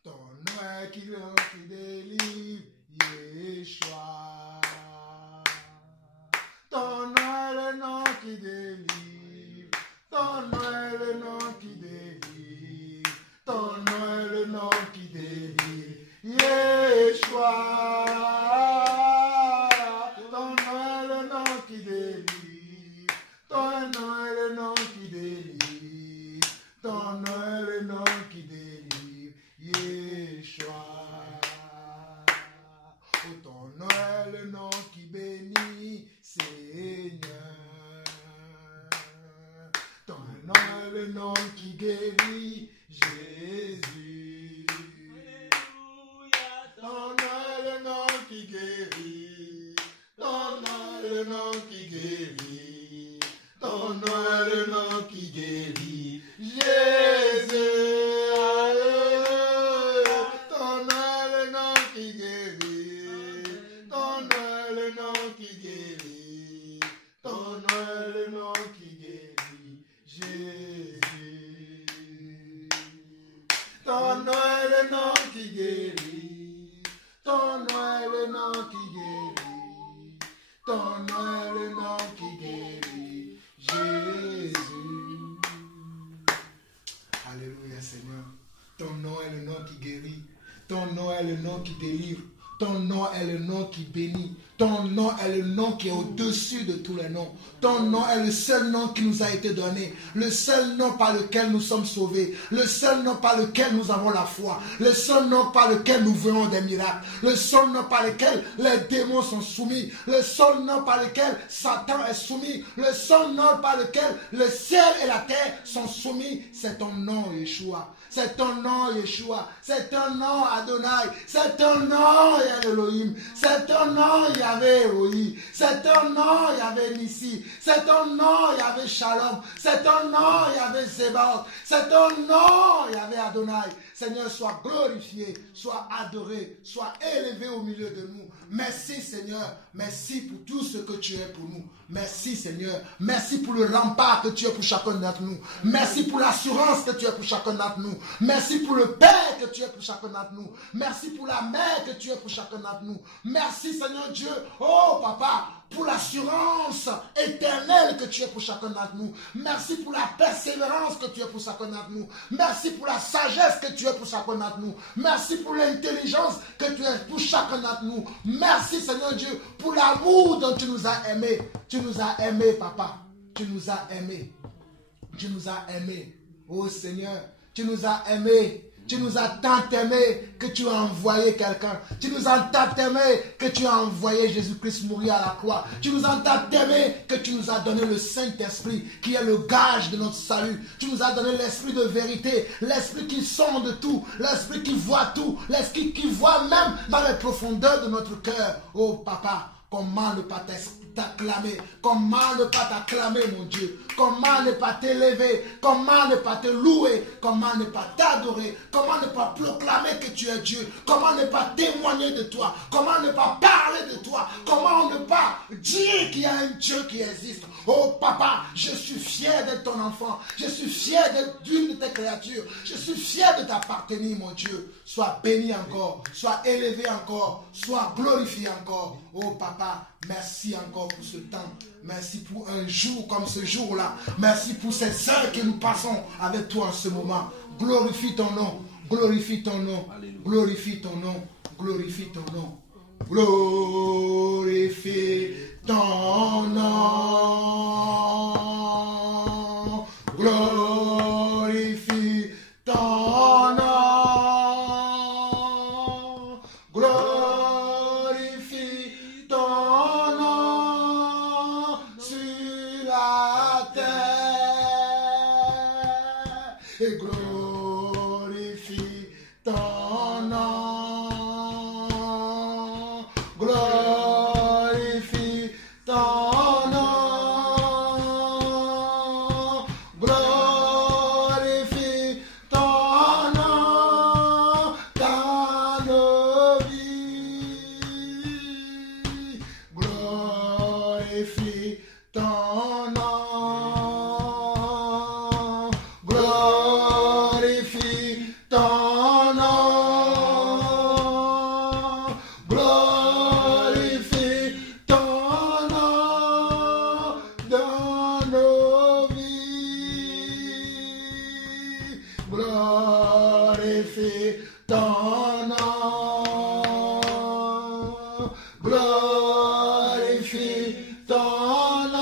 Ton nom est le nom qui délivre, Yeshua. Ton nom est le nom qui délivre. Ton nom est le nom qui délivre. Ton nom est le nom qui délivre, Yeshua. Ton nom est le nom qui délivre. Ton nom est le nom qui délivre. Ton nom est le nom qui délivre, Yeshua. Oh, ton nom est le nom qui bénit, Seigneur. Ton nom est le nom qui guérit, Jésus. Ton nom est le nom qui guérit. Ton nom est le nom qui guérit. Ton nom est le nom qui guérit, Jésus. Alléluia. Ton nom est le nom qui guérit. Ton nom est le nom qui guérit. Ton nom est le nom qui guérit, Jésus. Ton nom est le nom qui guérit. Ton nom est le nom qui guérit. Ton nom est le nom qui guérit, Jésus. Alléluia, Seigneur. Ton nom est le nom qui guérit. Ton nom est le nom qui délivre. Ton nom est le nom qui bénit. Ton nom est le nom qui est au-dessus de tous les noms. Ton nom est le seul nom qui nous a été donné. Le seul nom par lequel nous sommes sauvés. Le seul nom par lequel nous avons la foi. Le seul nom par lequel nous voyons des miracles. Le seul nom par lequel les démons sont soumis. Le seul nom par lequel Satan est soumis. Le seul nom par lequel le ciel et la terre sont soumis. C'est ton nom, Yeshua. C'est ton nom, Yeshua. C'est ton nom, Adonai. C'est ton nom, Elohim. C'est ton nom, Yahvé Elohim. C'est ton nom, Yahvé Nissi. C'est ton nom, Yahvé Shalom. C'est ton nom, Yahvé Zébaoth. C'est ton nom, Yahvé Adonai. Seigneur, sois glorifié, sois adoré, sois élevé au milieu de nous. Merci, Seigneur. Merci pour tout ce que tu es pour nous. Merci, Seigneur. Merci pour le rempart que tu es pour chacun d'entre nous. Merci pour l'assurance que tu es pour chacun d'entre nous. Merci pour le Père que tu es pour chacun d'entre nous. Merci pour la mère que tu es pour chacun d'entre nous. Merci, Seigneur Dieu. Oh, Papa, pour l'assurance éternelle que tu es pour chacun d'entre nous. Merci pour la persévérance que tu es pour chacun d'entre nous. Merci pour la sagesse que tu es pour chacun d'entre nous. Merci pour l'intelligence que tu es pour chacun d'entre nous. Merci, Seigneur Dieu, pour l'amour dont tu nous as aimés. Tu nous as aimés, Papa. Tu nous as aimés. Tu nous as aimés. Oh Seigneur, tu nous as aimés. Tu nous as tant aimés que tu as envoyé quelqu'un. Tu nous as tant aimés que tu as envoyé Jésus-Christ mourir à la croix. Tu nous as tant aimés que tu nous as donné le Saint-Esprit qui est le gage de notre salut. Tu nous as donné l'Esprit de vérité, l'Esprit qui sonde tout, l'Esprit qui voit tout, l'Esprit qui voit même dans les profondeurs de notre cœur. Oh Papa, comment ne pas t'acclamer? Comment ne pas t'acclamer, mon Dieu? Comment ne pas t'élever? Comment ne pas te louer? Comment ne pas t'adorer? Comment ne pas proclamer que tu es Dieu? Comment ne pas témoigner de toi? Comment ne pas parler de toi? Comment ne pas dire qu'il y a un Dieu qui existe? Oh Papa, je suis fier d'être ton enfant. Je suis fier d'être d'une de tes créatures. Je suis fier de t'appartenir, mon Dieu. Sois béni encore, sois élevé encore, sois glorifié encore. Oh Papa, Merci encore pour ce temps. Merci pour un jour comme ce jour-là. Merci pour ces heures que nous passons avec toi en ce moment. Glorifie ton nom. Glorifie ton nom. Glorifie ton nom. Glorifie ton nom. Glorifie ton nom. Glorifie ton nom. Glorifie ton nom sur la terre. Et glorifie ton nom. Glorifie ton nom. Glorifie ton nom dans nos vies. Glorifie ton nom. Glorifie ton nom. Glorifie ton nom dans nos vies. Glorifie ton nom. Glorifie ton nom.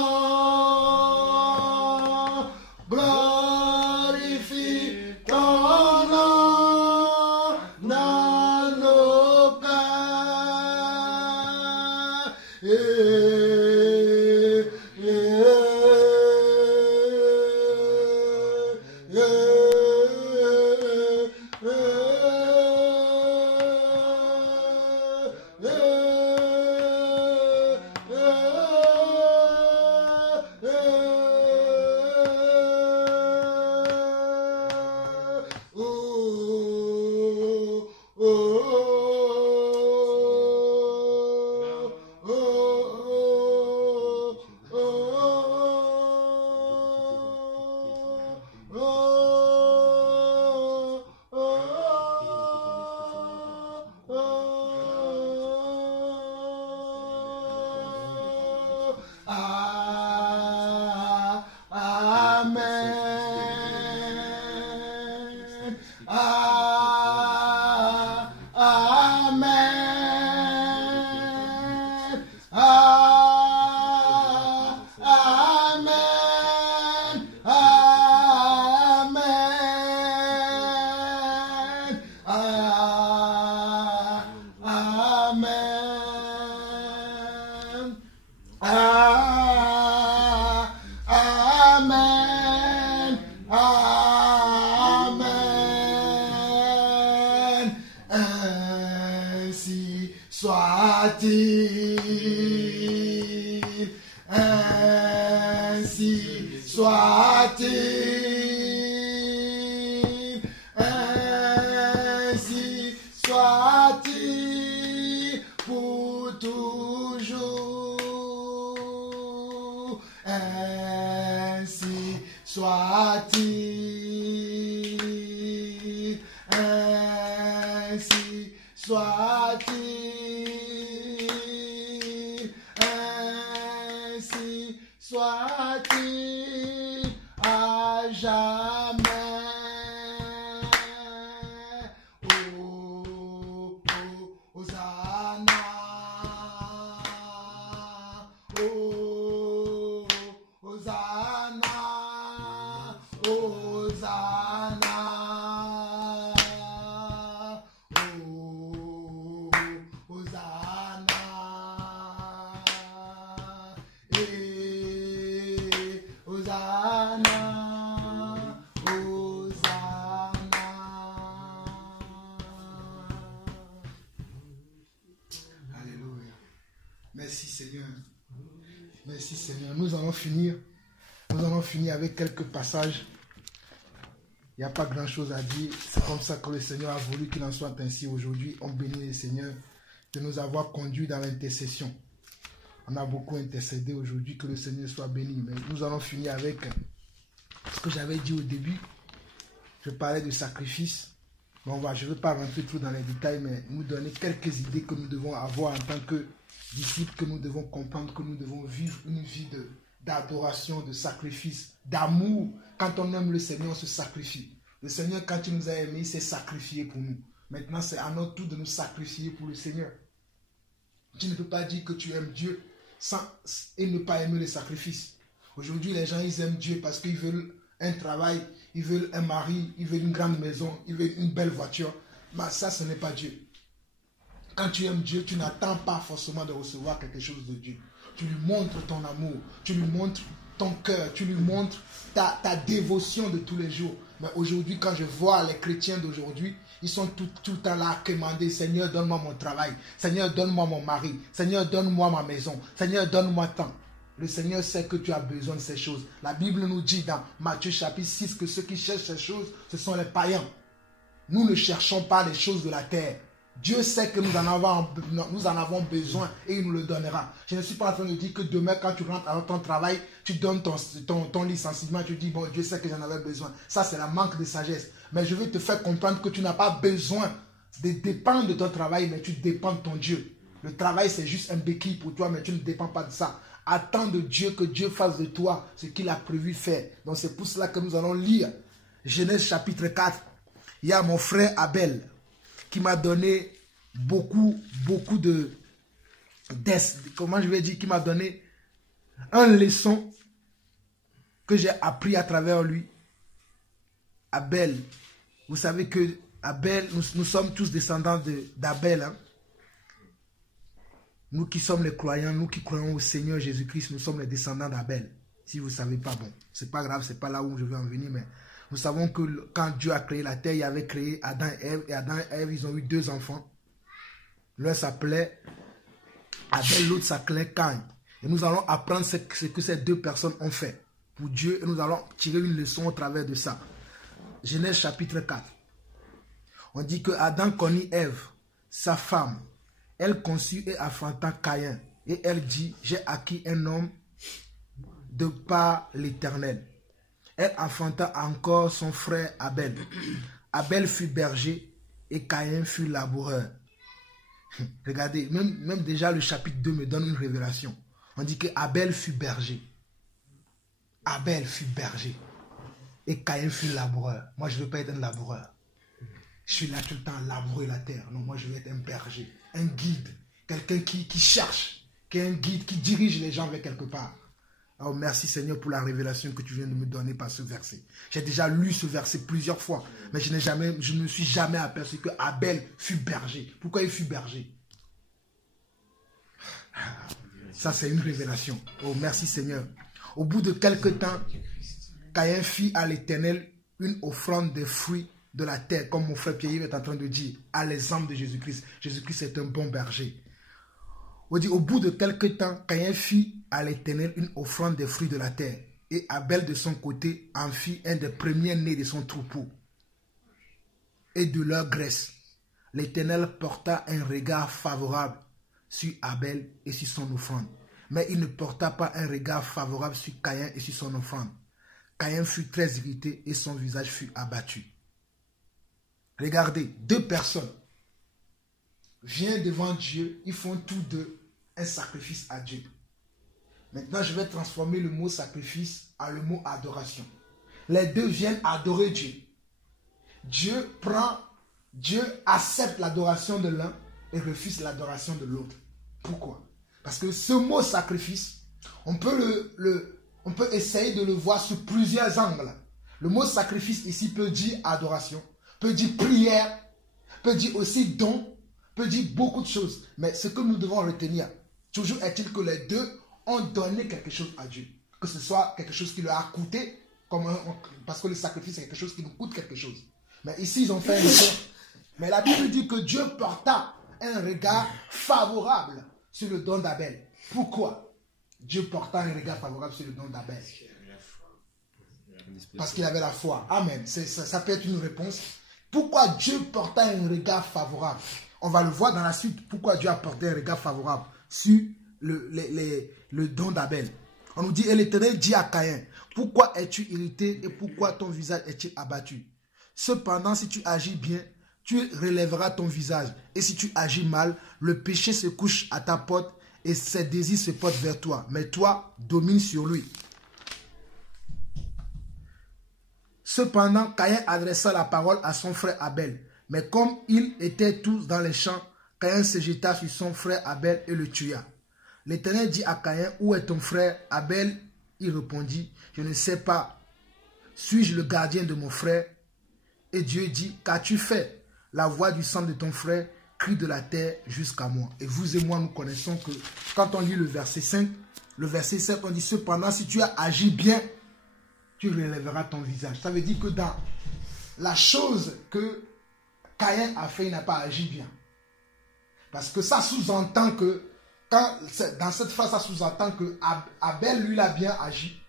Glorifie ton nom dans nos cœurs. soit-il, ainsi soit-il, ainsi soit-il pour toujours, ainsi soit-il, ainsi soit-il, ainsi soit-il à jamais. Oh, oh, Hosanna. Oh, Hosanna. Hosanna. Oh, Hosanna. Hosanna. Hosanna. Alléluia. Merci Seigneur. Merci Seigneur. Nous allons finir avec quelques passages. Il n'y a pas grand-chose à dire. C'est comme ça que le Seigneur a voulu qu'il en soit ainsi aujourd'hui. On bénit le Seigneur de nous avoir conduits dans l'intercession. On a beaucoup intercédé aujourd'hui. Que le Seigneur soit béni. Mais nous allons finir avec ce que j'avais dit au début. Je parlais de sacrifice. Bon, je ne veux pas rentrer trop dans les détails, mais nous donner quelques idées que nous devons avoir en tant que disciples, que nous devons comprendre, que nous devons vivre une vie d'adoration, de sacrifice, d'amour. Quand on aime le Seigneur, on se sacrifie. Le Seigneur, quand il nous a aimés, il s'est sacrifié pour nous. Maintenant, c'est à notre tour de nous sacrifier pour le Seigneur. Tu ne peux pas dire que tu aimes Dieu et ne pas aimer le sacrifice. Aujourd'hui, les gens, ils aiment Dieu parce qu'ils veulent un travail, ils veulent un mari, ils veulent une grande maison, ils veulent une belle voiture. Mais ça, ce n'est pas Dieu. Quand tu aimes Dieu, tu n'attends pas forcément de recevoir quelque chose de Dieu. Tu lui montres ton amour, tu lui montres ton cœur, tu lui montres ta dévotion de tous les jours. Mais aujourd'hui, quand je vois les chrétiens d'aujourd'hui, ils sont tout le temps là à demander, Seigneur, donne-moi mon travail. Seigneur, donne-moi mon mari. Seigneur, donne-moi ma maison. Seigneur, donne-moi tant. Le Seigneur sait que tu as besoin de ces choses. La Bible nous dit dans Matthieu chapitre 6 que ceux qui cherchent ces choses, ce sont les païens. Nous ne cherchons pas les choses de la terre. Dieu sait que nous en avons besoin et il nous le donnera. Je ne suis pas en train de dire que demain, quand tu rentres à ton travail, tu donnes ton licenciement, tu dis, bon, Dieu sait que j'en avais besoin. Ça, c'est la manque de sagesse. Mais je veux te faire comprendre que tu n'as pas besoin de dépendre de ton travail, mais tu dépends de ton Dieu. Le travail, c'est juste un béquille pour toi, mais tu ne dépends pas de ça. Attends de Dieu que Dieu fasse de toi ce qu'il a prévu faire. Donc, c'est pour cela que nous allons lire Genèse chapitre 4. Il y a mon frère Abel qui m'a donné beaucoup de comment je vais dire, qui m'a donné une leçon que j'ai appris à travers lui. Abel, vous savez que Abel, nous sommes tous descendants d'Abel. Hein? Nous qui sommes les croyants, nous qui croyons au Seigneur Jésus-Christ, nous sommes les descendants d'Abel. Si vous ne savez pas, bon, c'est pas grave, c'est pas là où je veux en venir, mais nous savons que quand Dieu a créé la terre, il avait créé Adam et Ève. Et Adam et Ève, ils ont eu 2 enfants. L'un s'appelait Abel, l'autre s'appelait Caïn. Et nous allons apprendre ce que ces 2 personnes ont fait pour Dieu. Et nous allons tirer une leçon au travers de ça. Genèse chapitre 4. On dit que Adam connut Ève, sa femme. Elle conçut et affronta Caïn. Et elle dit, j'ai acquis un homme de par l'Éternel. Elle enfanta encore son frère Abel. Abel fut berger et Caïn fut laboureur. Regardez, même déjà le chapitre 2 me donne une révélation. On dit que Abel fut berger. Abel fut berger. Et Caïn fut laboureur. Moi, je ne veux pas être un laboureur. Je suis là tout le temps à labourer la terre. Non, moi, je veux être un berger, un guide. Quelqu'un qui cherche, qui est un guide, qui dirige les gens vers quelque part. Oh, merci Seigneur pour la révélation que tu viens de me donner par ce verset. J'ai déjà lu ce verset plusieurs fois, mais je ne me suis jamais aperçu que Abel fut berger. Pourquoi il fut berger? Ça, c'est une révélation. Oh, merci Seigneur. Au bout de quelque temps, Caïn fit à l'Éternel une offrande des fruits de la terre, comme mon frère Pierre est en train de dire, à l'exemple de Jésus-Christ. Jésus-Christ est un bon berger. On dit, au bout de quelque temps, Caïn fit à l'Éternel une offrande des fruits de la terre. Et Abel, de son côté, en fit un des premiers-nés de son troupeau et de leur graisse. L'Éternel porta un regard favorable sur Abel et sur son offrande. Mais il ne porta pas un regard favorable sur Caïn et sur son offrande. Caïn fut très irrité et son visage fut abattu. Regardez, 2 personnes viennent devant Dieu, ils font tous 2 un sacrifice à Dieu. Maintenant, je vais transformer le mot sacrifice en le mot adoration. Les 2 viennent adorer Dieu. Dieu accepte l'adoration de l'un et refuse l'adoration de l'autre. Pourquoi? Parce que ce mot sacrifice, on peut essayer de le voir sous plusieurs angles. Le mot sacrifice ici peut dire adoration, peut dire prière, peut dire aussi don, peut dire beaucoup de choses. Mais ce que nous devons retenir, toujours est-il que les 2 ont donné quelque chose à Dieu. Que ce soit quelque chose qui leur a coûté, parce que le sacrifice c'est quelque chose qui nous coûte quelque chose. Mais ici ils ont fait un effort. Mais la Bible dit que Dieu porta un regard favorable sur le don d'Abel. Pourquoi Dieu porta un regard favorable sur le don d'Abel? Parce qu'il avait la foi. Amen. Ça peut être une réponse. Pourquoi Dieu porta un regard favorable? On va le voir dans la suite. Pourquoi Dieu a porté un regard favorable sur le don d'Abel. On nous dit, et l'Éternel dit à Caïn, pourquoi es-tu irrité et pourquoi ton visage est-il abattu? Cependant, si tu agis bien, tu relèveras ton visage. Et si tu agis mal, le péché se couche à ta porte et ses désirs se portent vers toi. Mais toi, domine sur lui. Cependant, Caïn adressa la parole à son frère Abel. Mais comme ils étaient tous dans les champs, Caïn se jeta sur son frère Abel et le tua. L'Éternel dit à Caïn, où est ton frère? Abel, il répondit, je ne sais pas. Suis-je le gardien de mon frère? Et Dieu dit, qu'as-tu fait? La voix du sang de ton frère crie de la terre jusqu'à moi. Et vous et moi, nous connaissons que quand on lit le verset 5, le verset 7, on dit, cependant, si tu as agi bien, tu relèveras ton visage. Ça veut dire que dans la chose que Caïn a fait, il n'a pas agi bien. Parce que ça sous-entend que, dans cette phrase, ça sous-entend que Abel, lui, il a bien agi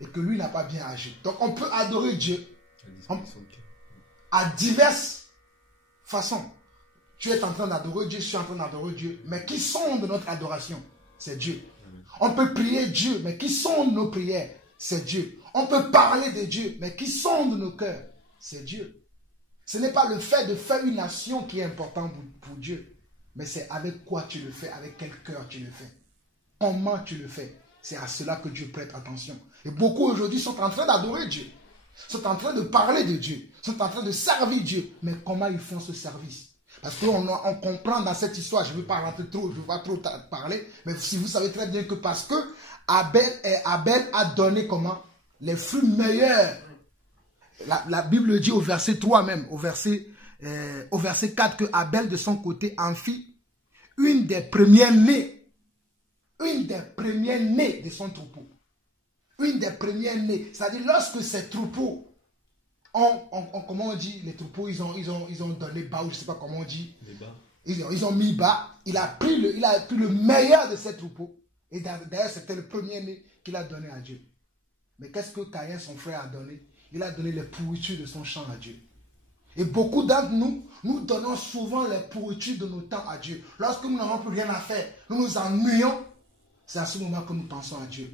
et que lui n'a pas bien agi. Donc, on peut adorer Dieu à diverses façons. Tu es en train d'adorer Dieu, je suis en train d'adorer Dieu. Mais qui sonde notre adoration? C'est Dieu. On peut prier Dieu, mais qui sonde nos prières? C'est Dieu. On peut parler de Dieu, mais qui sonde nos cœurs? C'est Dieu. Ce n'est pas le fait de faire une action qui est important pour Dieu, mais c'est avec quoi tu le fais, avec quel cœur tu le fais. Comment tu le fais. C'est à cela que Dieu prête attention. Et beaucoup aujourd'hui sont en train d'adorer Dieu, sont en train de parler de Dieu, sont en train de servir Dieu. Mais comment ils font ce service? Parce qu'on comprend dans cette histoire, je ne veux pas rentrer trop, je ne veux pas trop parler, mais si vous savez très bien que parce que Abel a donné comment? Les fruits meilleurs. La Bible dit au verset 3 même, au verset 4, que Abel de son côté en fit une des premières nées de son troupeau. Une des premières nées. C'est-à-dire lorsque ces troupeaux comment on dit, les troupeaux, ils ont donné bas, ou je ne sais pas comment on dit. Ils ont mis bas. Il a pris le meilleur de ces troupeaux. Et d'ailleurs, c'était le premier né qu'il a donné à Dieu. Mais qu'est-ce que Caïn, son frère, a donné? Il a donné les pourritures de son champ à Dieu. Et beaucoup d'entre nous, nous donnons souvent les pourritures de nos temps à Dieu. Lorsque nous n'avons plus rien à faire, nous nous ennuyons, c'est à ce moment que nous pensons à Dieu.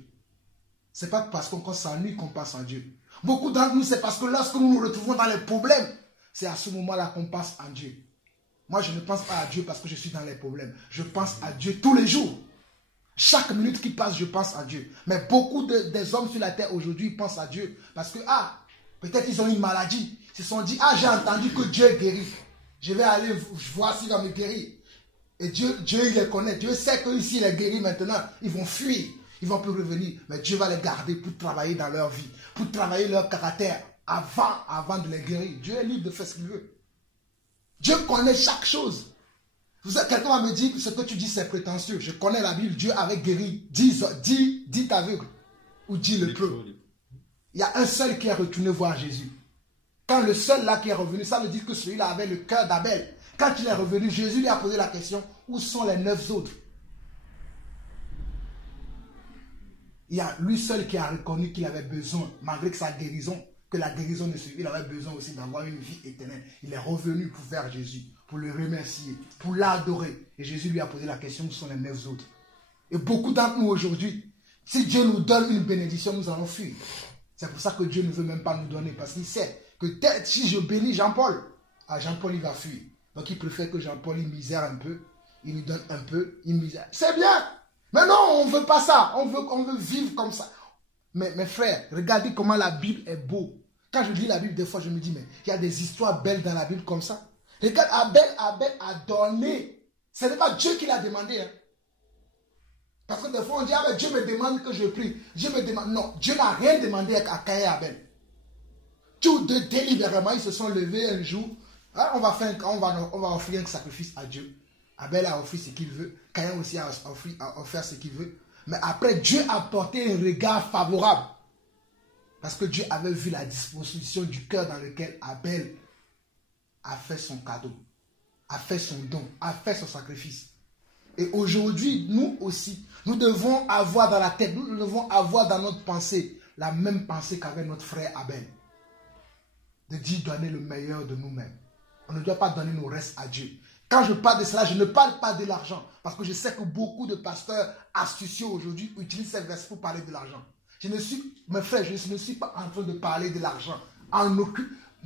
Ce n'est pas parce qu'on s'ennuie qu'on pense à Dieu. Beaucoup d'entre nous, c'est parce que lorsque nous nous retrouvons dans les problèmes, c'est à ce moment-là qu'on pense à Dieu. Moi, je ne pense pas à Dieu parce que je suis dans les problèmes. Je pense à Dieu tous les jours. Chaque minute qui passe, je pense à Dieu. Mais beaucoup des hommes sur la terre aujourd'hui pensent à Dieu parce que, peut-être ils ont une maladie. Ils se sont dit, j'ai entendu que Dieu guérit. Je vais aller voir s'il va me guérir. Et Dieu, il les connaît. Dieu sait que s'il les guérit maintenant, ils vont fuir. Ils vont plus revenir. Mais Dieu va les garder pour travailler dans leur vie, pour travailler leur caractère avant de les guérir. Dieu est libre de faire ce qu'il veut. Dieu connaît chaque chose. Quelqu'un va me dire que ce que tu dis c'est prétentieux. Je connais la Bible. Dieu avait guéri 10 aveugles ou 10 lépreux. Il y a un seul qui est retourné voir Jésus. Quand le seul là qui est revenu, ça veut dire que celui-là avait le cœur d'Abel. Quand il est revenu, Jésus lui a posé la question, où sont les 9 autres? Il y a lui seul qui a reconnu qu'il avait besoin, malgré que sa guérison, que la guérison ne suivait, il avait besoin aussi d'avoir une vie éternelle. Il est revenu pour faire Jésus, pour le remercier, pour l'adorer. Et Jésus lui a posé la question, où sont les 9 autres? Et beaucoup d'entre nous aujourd'hui, si Dieu nous donne une bénédiction, nous allons fuir. C'est pour ça que Dieu ne veut même pas nous donner, parce qu'il sait que si je bénis Jean-Paul, Jean-Paul il va fuir. Donc il préfère que Jean-Paul il misère un peu, il lui donne un peu, il misère. C'est bien, mais non, on ne veut pas ça, on veut vivre comme ça. Mais mes frères, regardez comment la Bible est beau. Quand je lis la Bible, des fois je me dis, mais il y a des histoires belles dans la Bible comme ça. Regarde, Abel a donné. Ce n'est pas Dieu qui l'a demandé. Hein. Parce que des fois on dit, mais Dieu me demande que je prie. Dieu me demande. Non, Dieu n'a rien demandé à Caïn et Abel. Tous deux délibérément, ils se sont levés un jour. On va offrir un sacrifice à Dieu. Abel a offert ce qu'il veut. Caïn aussi a offert ce qu'il veut. Mais après, Dieu a porté un regard favorable. Parce que Dieu avait vu la disposition du cœur dans lequel Abel a fait son cadeau, a fait son don, a fait son sacrifice. Et aujourd'hui, nous aussi, nous devons avoir dans la tête, nous devons avoir dans notre pensée la même pensée qu'avait notre frère Abel. De dire donner le meilleur de nous-mêmes. On ne doit pas donner nos restes à Dieu. Quand je parle de cela, je ne parle pas de l'argent. Parce que je sais que beaucoup de pasteurs astucieux aujourd'hui utilisent ces versets pour parler de l'argent. Mes frères, je ne suis pas en train de parler de l'argent.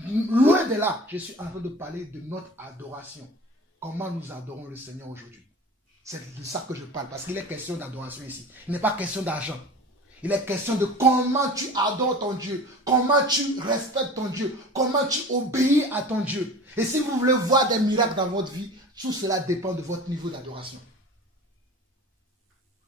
Loin de là, je suis en train de parler de notre adoration. Comment nous adorons le Seigneur aujourd'hui. C'est de ça que je parle, parce qu'il est question d'adoration ici. Il n'est pas question d'argent. Il est question de comment tu adores ton Dieu, comment tu respectes ton Dieu, comment tu obéis à ton Dieu. Et si vous voulez voir des miracles dans votre vie, tout cela dépend de votre niveau d'adoration.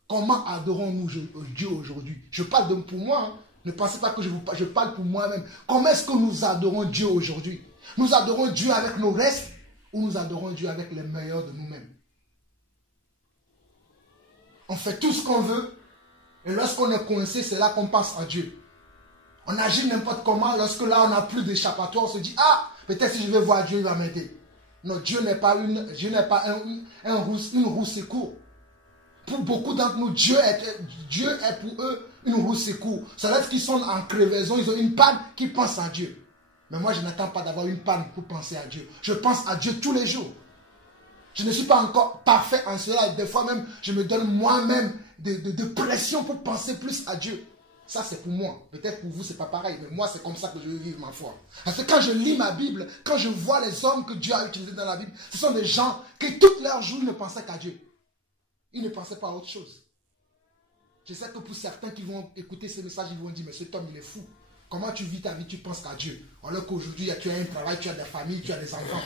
Comment adorons-nous Dieu aujourd'hui? Je parle pour moi, hein. Ne pensez pas que je parle pour moi-même. Comment est-ce que nous adorons Dieu aujourd'hui? Nous adorons Dieu avec nos restes ou nous adorons Dieu avec les meilleurs de nous-mêmes? On fait tout ce qu'on veut et lorsqu'on est coincé, c'est là qu'on pense à Dieu. On agit n'importe comment. Lorsque là, on n'a plus d'échappatoire, on se dit, ah, peut-être si je vais voir Dieu, il va m'aider. Non, Dieu n'est pas une roue secours. Pour beaucoup d'entre nous, Dieu est pour eux une roue secours. Ça veut dire qu'ils sont en crevaison, ils ont une panne qui pense à Dieu. Mais moi, je n'attends pas d'avoir une panne pour penser à Dieu. Je pense à Dieu tous les jours. Je ne suis pas encore parfait en cela. Et des fois même, je me donne moi-même de pression pour penser plus à Dieu. Ça, c'est pour moi. Peut-être pour vous, c'est pas pareil. Mais moi, c'est comme ça que je veux vivre ma foi. Parce que quand je lis ma Bible, quand je vois les hommes que Dieu a utilisés dans la Bible, ce sont des gens qui, toute leur journée, ne pensaient qu'à Dieu. Ils ne pensaient pas à autre chose. Je sais que pour certains qui vont écouter ces messages, ils vont dire, mais cet homme, il est fou. Comment tu vis ta vie, tu penses qu'à Dieu? Alors qu'aujourd'hui, tu as un travail, tu as des familles, tu as des enfants.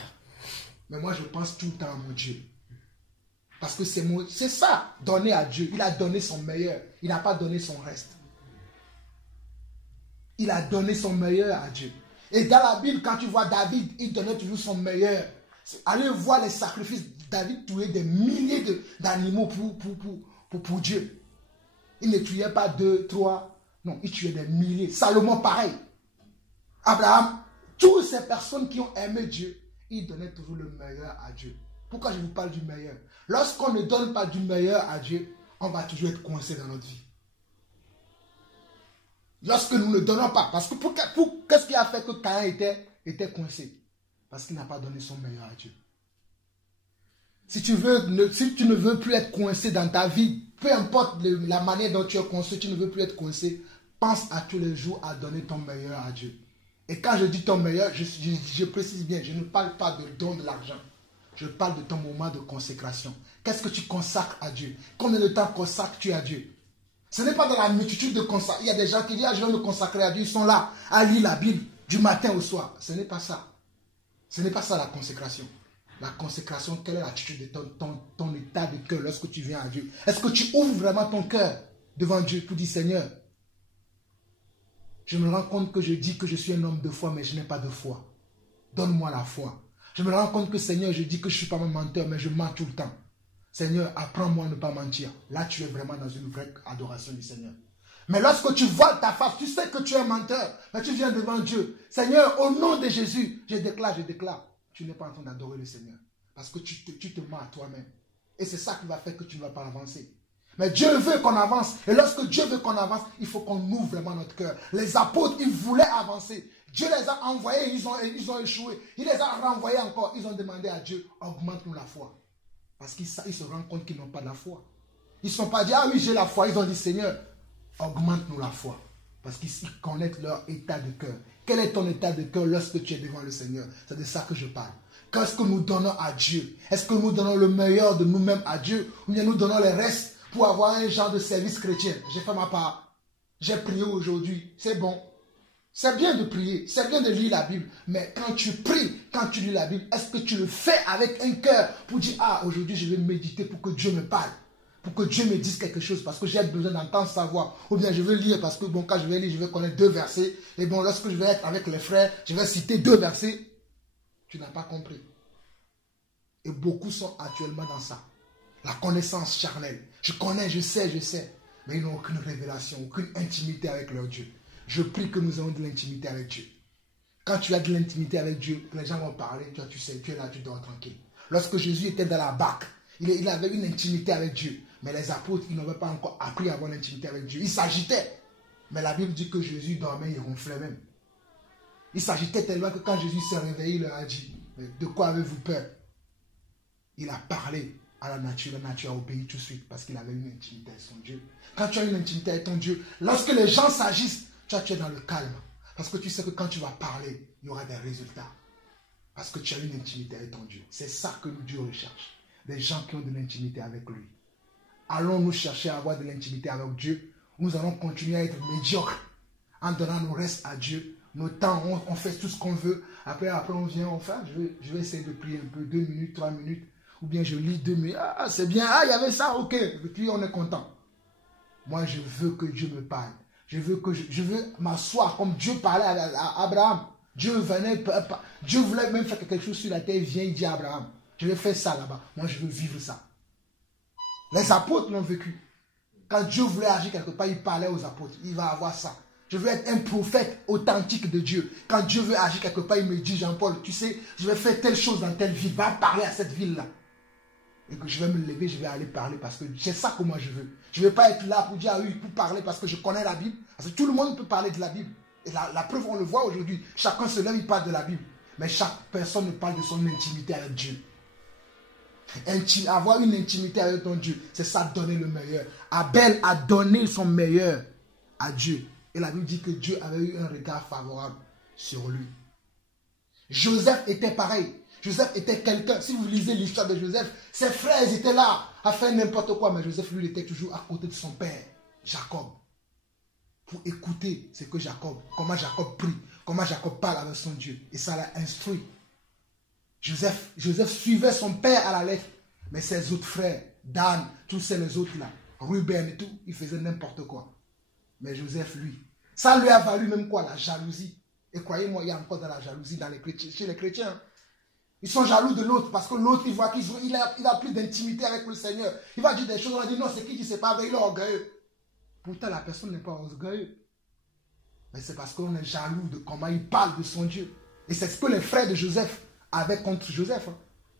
Mais moi, je pense tout le temps à mon Dieu. Parce que c'est ça, donner à Dieu. Il a donné son meilleur. Il n'a pas donné son reste. Il a donné son meilleur à Dieu. Et dans la Bible, quand tu vois David, il donnait toujours son meilleur. Allez voir les sacrifices. David tuait des milliers d'animaux pour Dieu. Il ne tuait pas 2, 3. Non, il tuait des milliers. Salomon, pareil. Abraham, toutes ces personnes qui ont aimé Dieu, ils donnaient toujours le meilleur à Dieu. Pourquoi je vous parle du meilleur? Lorsqu'on ne donne pas du meilleur à Dieu, on va toujours être coincé dans notre vie. Lorsque nous ne donnons pas, parce que qu'est-ce qui a fait que Caïn était coincé? Parce qu'il n'a pas donné son meilleur à Dieu. Si tu ne veux plus être coincé dans ta vie, peu importe la manière dont tu es coincé, tu ne veux plus être coincé, pense à tous les jours à donner ton meilleur à Dieu. Et quand je dis ton meilleur, je précise bien, je ne parle pas de don de l'argent. Je parle de ton moment de consécration. Qu'est-ce que tu consacres à Dieu? Combien de temps consacres-tu à Dieu? Ce n'est pas dans la multitude de consacrer. Il y a des gens qui disent, ah, je vais me consacrer à Dieu. Ils sont là à lire la Bible du matin au soir. Ce n'est pas ça. Ce n'est pas ça la consécration. La consécration, quelle est l'attitude de ton état de cœur lorsque tu viens à Dieu? Est-ce que tu ouvres vraiment ton cœur devant Dieu pour dire, Seigneur, je me rends compte que je dis que je suis un homme de foi, mais je n'ai pas de foi. Donne-moi la foi. Je me rends compte que, Seigneur, je dis que je ne suis pas un menteur, mais je mens tout le temps. Seigneur, apprends-moi à ne pas mentir. Là, tu es vraiment dans une vraie adoration du Seigneur. Mais lorsque tu vois ta face, tu sais que tu es un menteur, mais tu viens devant Dieu. Seigneur, au nom de Jésus, je déclare, tu n'es pas en train d'adorer le Seigneur. Parce que tu te mens à toi-même. Et c'est ça qui va faire que tu ne vas pas avancer. Mais Dieu veut qu'on avance. Et lorsque Dieu veut qu'on avance, il faut qu'on ouvre vraiment notre cœur. Les apôtres, ils voulaient avancer. Dieu les a envoyés, ils ont échoué. Il les a renvoyés encore. Ils ont demandé à Dieu, augmente-nous la foi. Parce qu'ils se rendent compte qu'ils n'ont pas de la foi. Ils ne sont pas dit, ah oui, j'ai la foi. Ils ont dit, Seigneur, augmente-nous la foi. Parce qu'ils connaissent leur état de cœur. Quel est ton état de cœur lorsque tu es devant le Seigneur? C'est de ça que je parle. Qu'est-ce que nous donnons à Dieu? Est-ce que nous donnons le meilleur de nous-mêmes à Dieu? Ou bien nous donnons les restes pour avoir un genre de service chrétien? J'ai fait ma part. J'ai prié aujourd'hui. C'est bon. C'est bien de prier. C'est bien de lire la Bible. Mais quand tu pries, quand tu lis la Bible, est-ce que tu le fais avec un cœur pour dire, ah, aujourd'hui je vais méditer pour que Dieu me parle? Pour que Dieu me dise quelque chose, parce que j'ai besoin d'entendre sa voix. Ou bien je veux lire, parce que bon, quand je vais lire, je vais connaître 2 versets. Et bon, lorsque je vais être avec les frères, je vais citer 2 versets. Tu n'as pas compris. Et beaucoup sont actuellement dans ça. La connaissance charnelle. Je connais, je sais. Mais ils n'ont aucune révélation, aucune intimité avec leur Dieu. Je prie que nous ayons de l'intimité avec Dieu. Quand tu as de l'intimité avec Dieu, les gens vont parler, toi tu sais, tu es là, tu dors tranquille. Lorsque Jésus était dans la barque, il avait une intimité avec Dieu. Mais les apôtres, ils n'avaient pas encore appris à avoir l'intimité avec Dieu. Ils s'agitaient. Mais la Bible dit que Jésus dormait, il ronflait même. Il s'agitait tellement que quand Jésus s'est réveillé, il leur a dit, de quoi avez-vous peur? Il a parlé à la nature a obéi tout de suite parce qu'il avait une intimité avec son Dieu. Quand tu as une intimité avec ton Dieu, lorsque les gens s'agissent, tu es dans le calme. Parce que tu sais que quand tu vas parler, il y aura des résultats. Parce que tu as une intimité avec ton Dieu. C'est ça que Dieu recherche. Des gens qui ont de l'intimité avec lui. Allons-nous chercher à avoir de l'intimité avec Dieu. Nous allons continuer à être médiocres en donnant nos restes à Dieu. Nos temps, on fait tout ce qu'on veut. Après on vient, on fait, je vais essayer de prier un peu, 2 minutes, 3 minutes. Ou bien je lis 2 minutes. Ah, c'est bien. Ah, il y avait ça, ok. Et puis on est content. Moi, je veux que Dieu me parle. Je veux m'asseoir comme Dieu parlait à Abraham. Dieu voulait même faire quelque chose sur la terre. Il vient, il dit à Abraham, je vais faire ça là-bas. Moi, je veux vivre ça. Les apôtres l'ont vécu. Quand Dieu voulait agir quelque part, il parlait aux apôtres. Il va avoir ça. Je veux être un prophète authentique de Dieu. Quand Dieu veut agir quelque part, il me dit, Jean-Paul, tu sais, je vais faire telle chose dans telle ville. Va parler à cette ville-là. Et que je vais me lever, je vais aller parler parce que c'est ça que moi je veux. Je ne vais pas être là pour dire, ah oui, pour parler parce que je connais la Bible. Parce que tout le monde peut parler de la Bible. Et la preuve, on le voit aujourd'hui. Chacun se lève, il parle de la Bible. Mais chaque personne ne parle de son intimité avec Dieu. Avoir une intimité avec ton Dieu, c'est ça, donner le meilleur. Abel a donné son meilleur à Dieu. Et la Bible dit que Dieu avait eu un regard favorable sur lui. Joseph était pareil. Joseph était quelqu'un. Si vous lisez l'histoire de Joseph, ses frères étaient là à faire n'importe quoi. Mais Joseph, lui, il était toujours à côté de son père, Jacob. Pour écouter ce que comment Jacob prie, comment Jacob parle avec son Dieu. Et ça l'a instruit. Joseph suivait son père à la lettre. Mais ses autres frères, Dan, tous les autres là, Ruben et tout, ils faisaient n'importe quoi. Mais Joseph, lui, ça lui a valu même quoi? La jalousie. Et croyez-moi, il y a encore de la jalousie chez les chrétiens. Ils sont jaloux de l'autre parce que l'autre, il voit qu'il a plus d'intimité avec le Seigneur. Il va dire des choses, on va dire non, c'est qui dit c'est pas vrai, il est orgueilleux. Pourtant, la personne n'est pas orgueilleuse. Mais c'est parce qu'on est jaloux de comment il parle de son Dieu. Et c'est ce que les frères de Joseph avaient contre Joseph.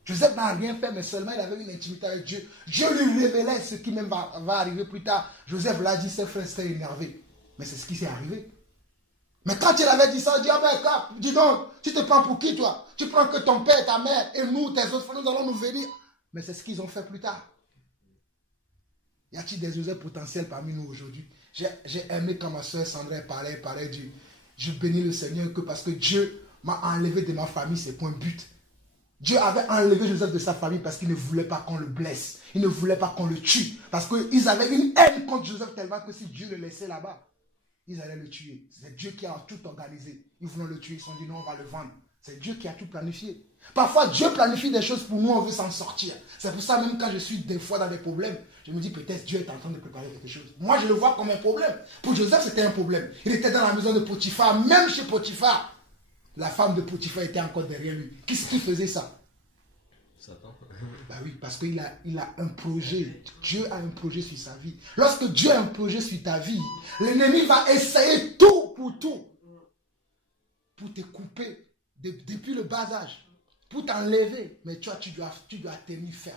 Joseph n'a rien fait, mais seulement il avait une intimité avec Dieu. Dieu lui révélait ce qui même va arriver plus tard. Joseph l'a dit, ses frères seraient énervés. Mais c'est ce qui s'est arrivé. Mais quand il avait dit ça, il dit, ah ben, dis donc, tu te prends pour qui toi? Tu prends que ton père, ta mère, et nous, tes autres frères, nous allons nous venir. Mais c'est ce qu'ils ont fait plus tard. Y a-t-il des Joseph potentiels parmi nous aujourd'hui? J'ai aimé quand ma soeur Sandra parlait du... Je bénis le Seigneur que parce que Dieu m'a enlevé de ma famille, c'est point but. Dieu avait enlevé Joseph de sa famille parce qu'il ne voulait pas qu'on le blesse. Il ne voulait pas qu'on le tue. Parce qu'ils avaient une haine contre Joseph tellement que si Dieu le laissait là-bas, ils allaient le tuer. C'est Dieu qui a tout organisé. Ils voulaient le tuer. Ils se sont dit non, on va le vendre. C'est Dieu qui a tout planifié. Parfois, Dieu planifie des choses pour nous, on veut s'en sortir. C'est pour ça, même quand je suis des fois dans des problèmes, je me dis peut-être Dieu est en train de préparer quelque chose. Moi, je le vois comme un problème. Pour Joseph, c'était un problème. Il était dans la maison de Potiphar. Même chez Potiphar, la femme de Potiphar était encore derrière lui. Qu'est-ce qui faisait ça? Satan. Bah oui, parce qu'il a un projet. Dieu a un projet sur sa vie. Lorsque Dieu a un projet sur ta vie, l'ennemi va essayer tout pour te couper depuis le bas âge, pour t'enlever. Mais tu dois tenir ferme.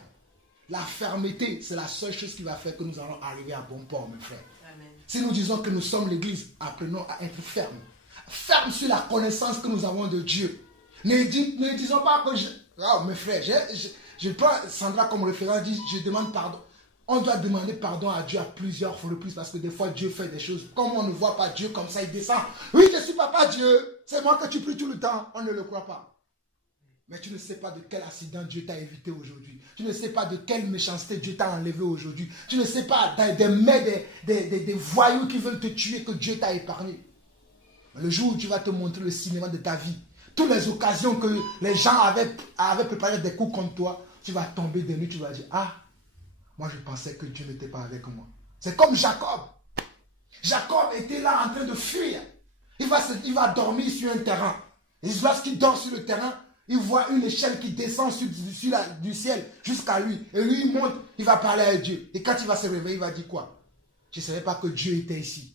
La fermeté, c'est la seule chose qui va faire que nous allons arriver à bon port, mes frères. Amen. Si nous disons que nous sommes l'église, apprenons à être fermes. Fermes sur la connaissance que nous avons de Dieu. Ne disons pas que oh, mes frères, je prends Sandra comme référent, je demande pardon. On doit demander pardon à Dieu à plusieurs reprises parce que des fois Dieu fait des choses. Comme on ne voit pas Dieu comme ça, il descend. Oui, je suis papa Dieu. C'est moi que tu pries tout le temps. On ne le croit pas. Mais tu ne sais pas de quel accident Dieu t'a évité aujourd'hui. Tu ne sais pas de quelle méchanceté Dieu t'a enlevé aujourd'hui. Tu ne sais pas des voyous qui veulent te tuer que Dieu t'a épargné. Le jour où tu vas te montrer le cinéma de ta vie, toutes les occasions que les gens avaient préparé des coups contre toi, tu vas tomber de nuit, tu vas dire, ah, moi je pensais que Dieu n'était pas avec moi. C'est comme Jacob. Jacob était là en train de fuir. Il va dormir sur un terrain. Et lorsqu'il dort sur le terrain, il voit une échelle qui descend du ciel jusqu'à lui. Et lui, il monte, il va parler à Dieu. Et quand il va se réveiller, il va dire quoi? Je ne savais pas que Dieu était ici.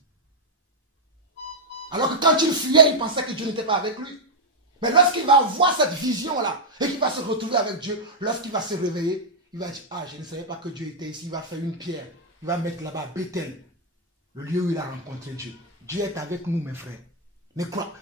Alors que quand il fuyait, il pensait que Dieu n'était pas avec lui. Mais lorsqu'il va voir cette vision-là, et qu'il va se retrouver avec Dieu, lorsqu'il va se réveiller, il va dire, ah, je ne savais pas que Dieu était ici. Il va faire une pierre. Il va mettre là-bas Bethel, le lieu où il a rencontré Dieu. Dieu est avec nous, mes frères. Mais quoi?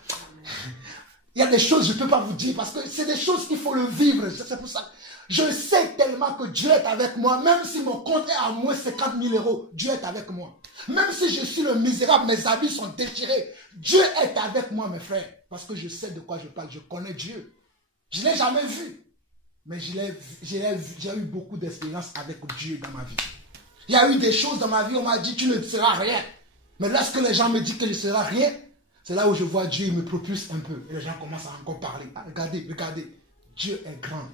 Il y a des choses, je ne peux pas vous dire, parce que c'est des choses qu'il faut le vivre. C'est pour ça. Je sais tellement que Dieu est avec moi, même si mon compte est à moins 50 000 €, Dieu est avec moi. Même si je suis le misérable, mes habits sont déchirés, Dieu est avec moi, mes frères. Parce que je sais de quoi je parle, je connais Dieu. Je ne l'ai jamais vu, mais j'ai eu beaucoup d'expérience avec Dieu dans ma vie. Il y a eu des choses dans ma vie, on m'a dit, tu ne seras rien. Mais lorsque les gens me disent que je ne serai rien, c'est là où je vois Dieu, il me propulse un peu. Et les gens commencent à encore parler. Ah, regardez, regardez, Dieu est grand.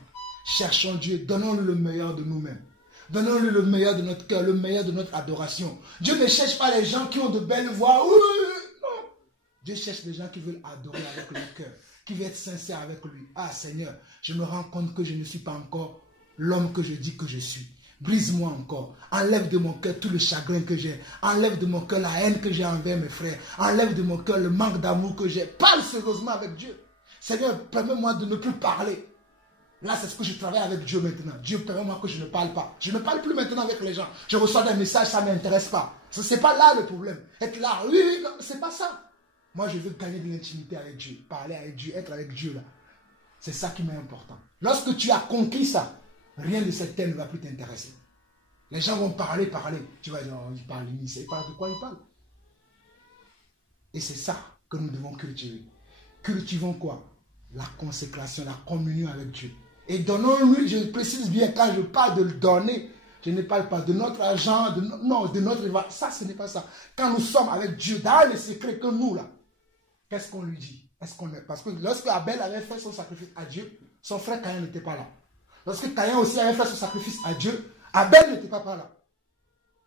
Cherchons Dieu, donnons-lui le meilleur de nous-mêmes. Donnons-lui le meilleur de notre cœur, le meilleur de notre adoration. Dieu ne cherche pas les gens qui ont de belles voix. Non. Dieu cherche les gens qui veulent adorer avec leur cœur, qui veulent être sincères avec lui. Ah Seigneur, je me rends compte que je ne suis pas encore l'homme que je dis que je suis. Brise-moi encore. Enlève de mon cœur tout le chagrin que j'ai. Enlève de mon cœur la haine que j'ai envers mes frères. Enlève de mon cœur le manque d'amour que j'ai. Parle sérieusement avec Dieu. Seigneur, permets-moi de ne plus parler. Là, c'est ce que je travaille avec Dieu maintenant. Dieu, permets-moi que je ne parle pas. Je ne parle plus maintenant avec les gens. Je reçois des messages, ça ne m'intéresse pas. Ce n'est pas là le problème. Être là, oui, non, c'est pas ça. Moi, je veux gagner de l'intimité avec Dieu. Parler avec Dieu, être avec Dieu là. C'est ça qui m'est important. Lorsque tu as conquis ça, rien de cette terre ne va plus t'intéresser. Les gens vont parler. Tu vas dire, oh, il parle, il ne sait pas de quoi il parle. Et c'est ça que nous devons cultiver. Cultivons quoi? La consécration, la communion avec Dieu. Et donnons-lui, je précise bien, quand je parle de le donner, je ne parle pas de notre argent, de notre... Ça, ce n'est pas ça. Quand nous sommes avec Dieu, dans les secrets que nous, là, qu'est-ce qu'on lui dit? Parce que lorsque Abel avait fait son sacrifice à Dieu, son frère Caïn n'était pas là. Lorsque Caïn aussi avait fait son sacrifice à Dieu, Abel n'était pas là.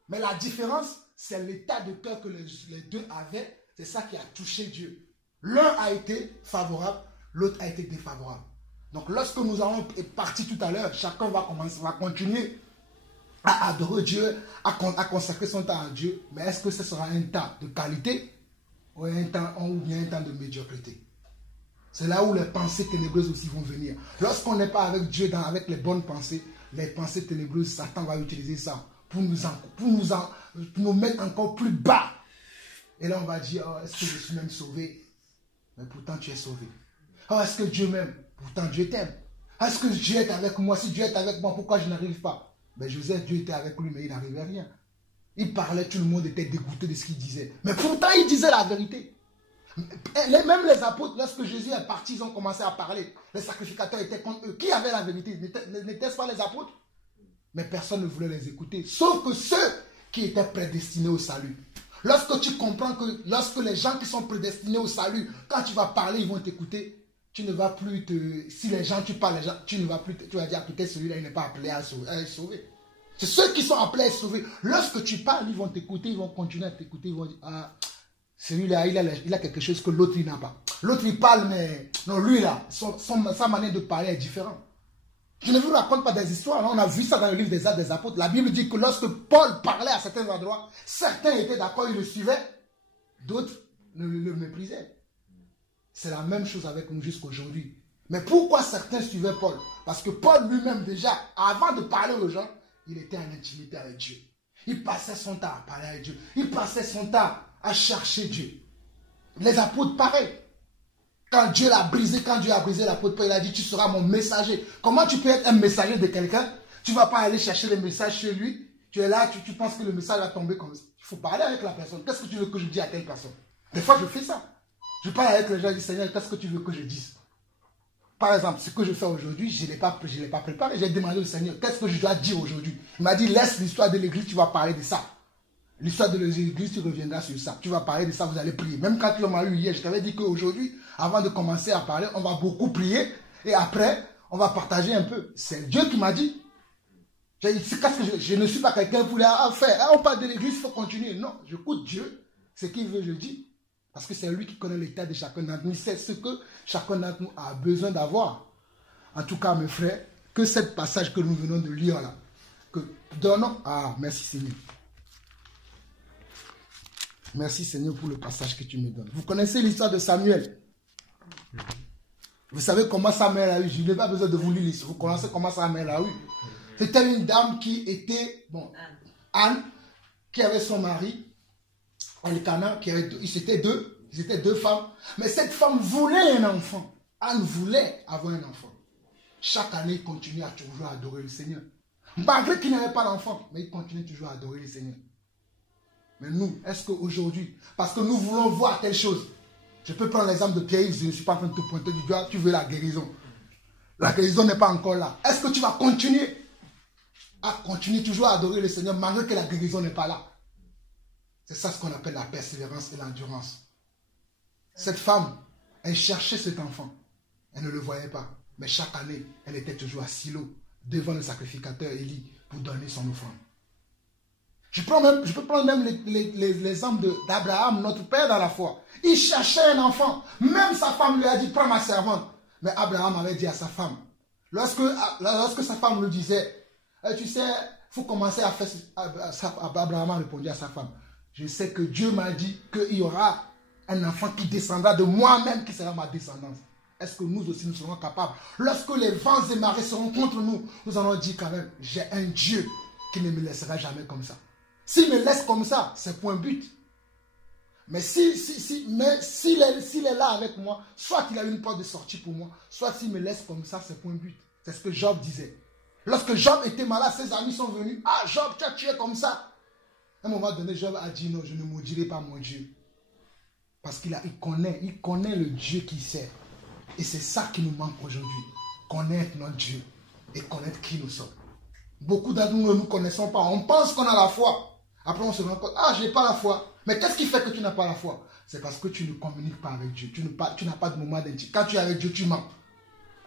Mais la différence, c'est l'état de cœur que les deux avaient. C'est ça qui a touché Dieu. L'un a été favorable, l'autre a été défavorable. Donc lorsque nous allons partir tout à l'heure, chacun va continuer à adorer Dieu, à consacrer son temps à Dieu. Mais est-ce que ce sera un temps de qualité ou bien un temps de médiocrité? C'est là où les pensées ténébreuses aussi vont venir. Lorsqu'on n'est pas avec Dieu, avec les bonnes pensées, les pensées ténébreuses, Satan va utiliser ça pour nous mettre encore plus bas. Et là on va dire, oh, est-ce que je suis même sauvé? Mais pourtant tu es sauvé. Oh, est-ce que Dieu m'aime? Pourtant Dieu t'aime. Est-ce que Dieu est avec moi? Si Dieu est avec moi, pourquoi je n'arrive pas? Mais Joseph, Dieu était avec lui, mais il n'arrivait à rien. Il parlait, tout le monde était dégoûté de ce qu'il disait. Mais pourtant, il disait la vérité. Même les apôtres, lorsque Jésus est parti, ils ont commencé à parler. Les sacrificateurs étaient contre eux. Qui avait la vérité? N'étaient-ce pas les apôtres? Mais personne ne voulait les écouter. Sauf que ceux qui étaient prédestinés au salut. Lorsque tu comprends que lorsque les gens qui sont prédestinés au salut, quand tu vas parler, ils vont t'écouter. Tu ne vas plus te... Si les gens, tu parles, les gens, tu ne vas plus... Tu vas dire, peut-être celui-là, il n'est pas appelé à être sauvé. C'est ceux qui sont appelés à être sauvés. Lorsque tu parles, ils vont t'écouter, ils vont continuer à t'écouter, ils vont dire, ah, celui-là, il a quelque chose que l'autre, il n'a pas. L'autre, il parle, mais... Non, lui, là, sa manière de parler est différente. Je ne vous raconte pas des histoires. Là, on a vu ça dans le livre des Actes des Apôtres. La Bible dit que lorsque Paul parlait à certains endroits, certains étaient d'accord, ils le suivaient. D'autres le méprisaient. C'est la même chose avec nous jusqu'aujourd'hui. Mais pourquoi certains suivaient Paul? Parce que Paul lui-même déjà, avant de parler aux gens, il était en intimité avec Dieu. Il passait son temps à parler avec Dieu. Il passait son temps à chercher Dieu. Les apôtres, pareil. Quand Dieu a brisé l'apôtre Paul, il a dit, tu seras mon messager. Comment tu peux être un messager de quelqu'un? Tu ne vas pas aller chercher les messages chez lui. Tu es là, tu penses que le message va tomber comme ça. Il faut parler avec la personne. Qu'est-ce que tu veux que je dise à telle personne? Des fois, je fais ça. Je parle avec les gens et dis, Seigneur, qu'est-ce que tu veux que je dise? Par exemple, ce que je fais aujourd'hui, je ne l'ai pas préparé. J'ai demandé au Seigneur, qu'est-ce que je dois dire aujourd'hui? Il m'a dit, laisse l'histoire de l'église, tu vas parler de ça. L'histoire de l'église, tu reviendras sur ça. Tu vas parler de ça, vous allez prier. Même quand tu m'as eu hier, je t'avais dit qu'aujourd'hui, avant de commencer à parler, on va beaucoup prier. Et après, on va partager un peu. C'est Dieu qui m'a dit. Je ne suis pas quelqu'un qui voulait faire. On parle de l'église, il faut continuer. Non, j'écoute Dieu. Ce qu'il veut, je dis. Parce que c'est lui qui connaît l'état de chacun d'entre nous. C'est ce que chacun d'entre nous a besoin d'avoir. En tout cas, mes frères, que ce passage que nous venons de lire là, que donnons... Ah, merci Seigneur. Merci Seigneur pour le passage que tu me donnes. Vous connaissez l'histoire de Samuel. Vous savez comment Samuel a eu. Je n'ai pas besoin de vous lire l'histoire. Vous connaissez comment Samuel a eu. C'était une dame qui était... Bon, Anne, qui avait son mari... Elkana, ils étaient deux femmes. Mais cette femme voulait un enfant. Anne voulait avoir un enfant. chaque année, il continue à toujours adorer le Seigneur. Malgré qu'il n'avait pas d'enfant, mais il continue toujours à adorer le Seigneur. Mais nous, est-ce qu'aujourd'hui, parce que nous voulons voir telle chose, je peux prendre l'exemple de Pierre-Yves, je ne suis pas en train de te pointer du doigt, tu veux la guérison. La guérison n'est pas encore là. Est-ce que tu vas continuer à continuer toujours à adorer le Seigneur malgré que la guérison n'est pas là? C'est ça ce qu'on appelle la persévérance et l'endurance. Cette femme, elle cherchait cet enfant. Elle ne le voyait pas. Mais chaque année, elle était toujours à Silo, devant le sacrificateur Élie, pour donner son offrande. Je peux prendre même l'exemple d'Abraham, notre père dans la foi. Il cherchait un enfant. Même sa femme lui a dit, prends ma servante. Mais Abraham avait dit à sa femme, lorsque sa femme lui disait, tu sais, il faut commencer à faire... Abraham a répondu à sa femme, je sais que Dieu m'a dit qu'il y aura un enfant qui descendra de moi-même, qui sera ma descendance. Est-ce que nous aussi nous serons capables? Lorsque les vents et marées seront contre nous, nous allons dire quand même, j'ai un Dieu qui ne me laissera jamais comme ça. S'il me laisse comme ça, c'est point but. Mais s'il est là avec moi, soit il a une porte de sortie pour moi, soit s'il me laisse comme ça, c'est point but. C'est ce que Job disait. Lorsque Job était malade, ses amis sont venus. Ah, Job, tu es comme ça. À un moment donné, Job a dit non, je ne maudirai pas mon Dieu. Parce qu'il connaît le Dieu qu'il sert. Et c'est ça qui nous manque aujourd'hui. Connaître notre Dieu et connaître qui nous sommes. Beaucoup d'entre nous ne nous connaissons pas. On pense qu'on a la foi. Après, on se rend compte, ah, je n'ai pas la foi. Mais qu'est-ce qui fait que tu n'as pas la foi? C'est parce que tu ne communiques pas avec Dieu. Tu n'as pas de moment d'intimité. Quand tu es avec Dieu, tu mens.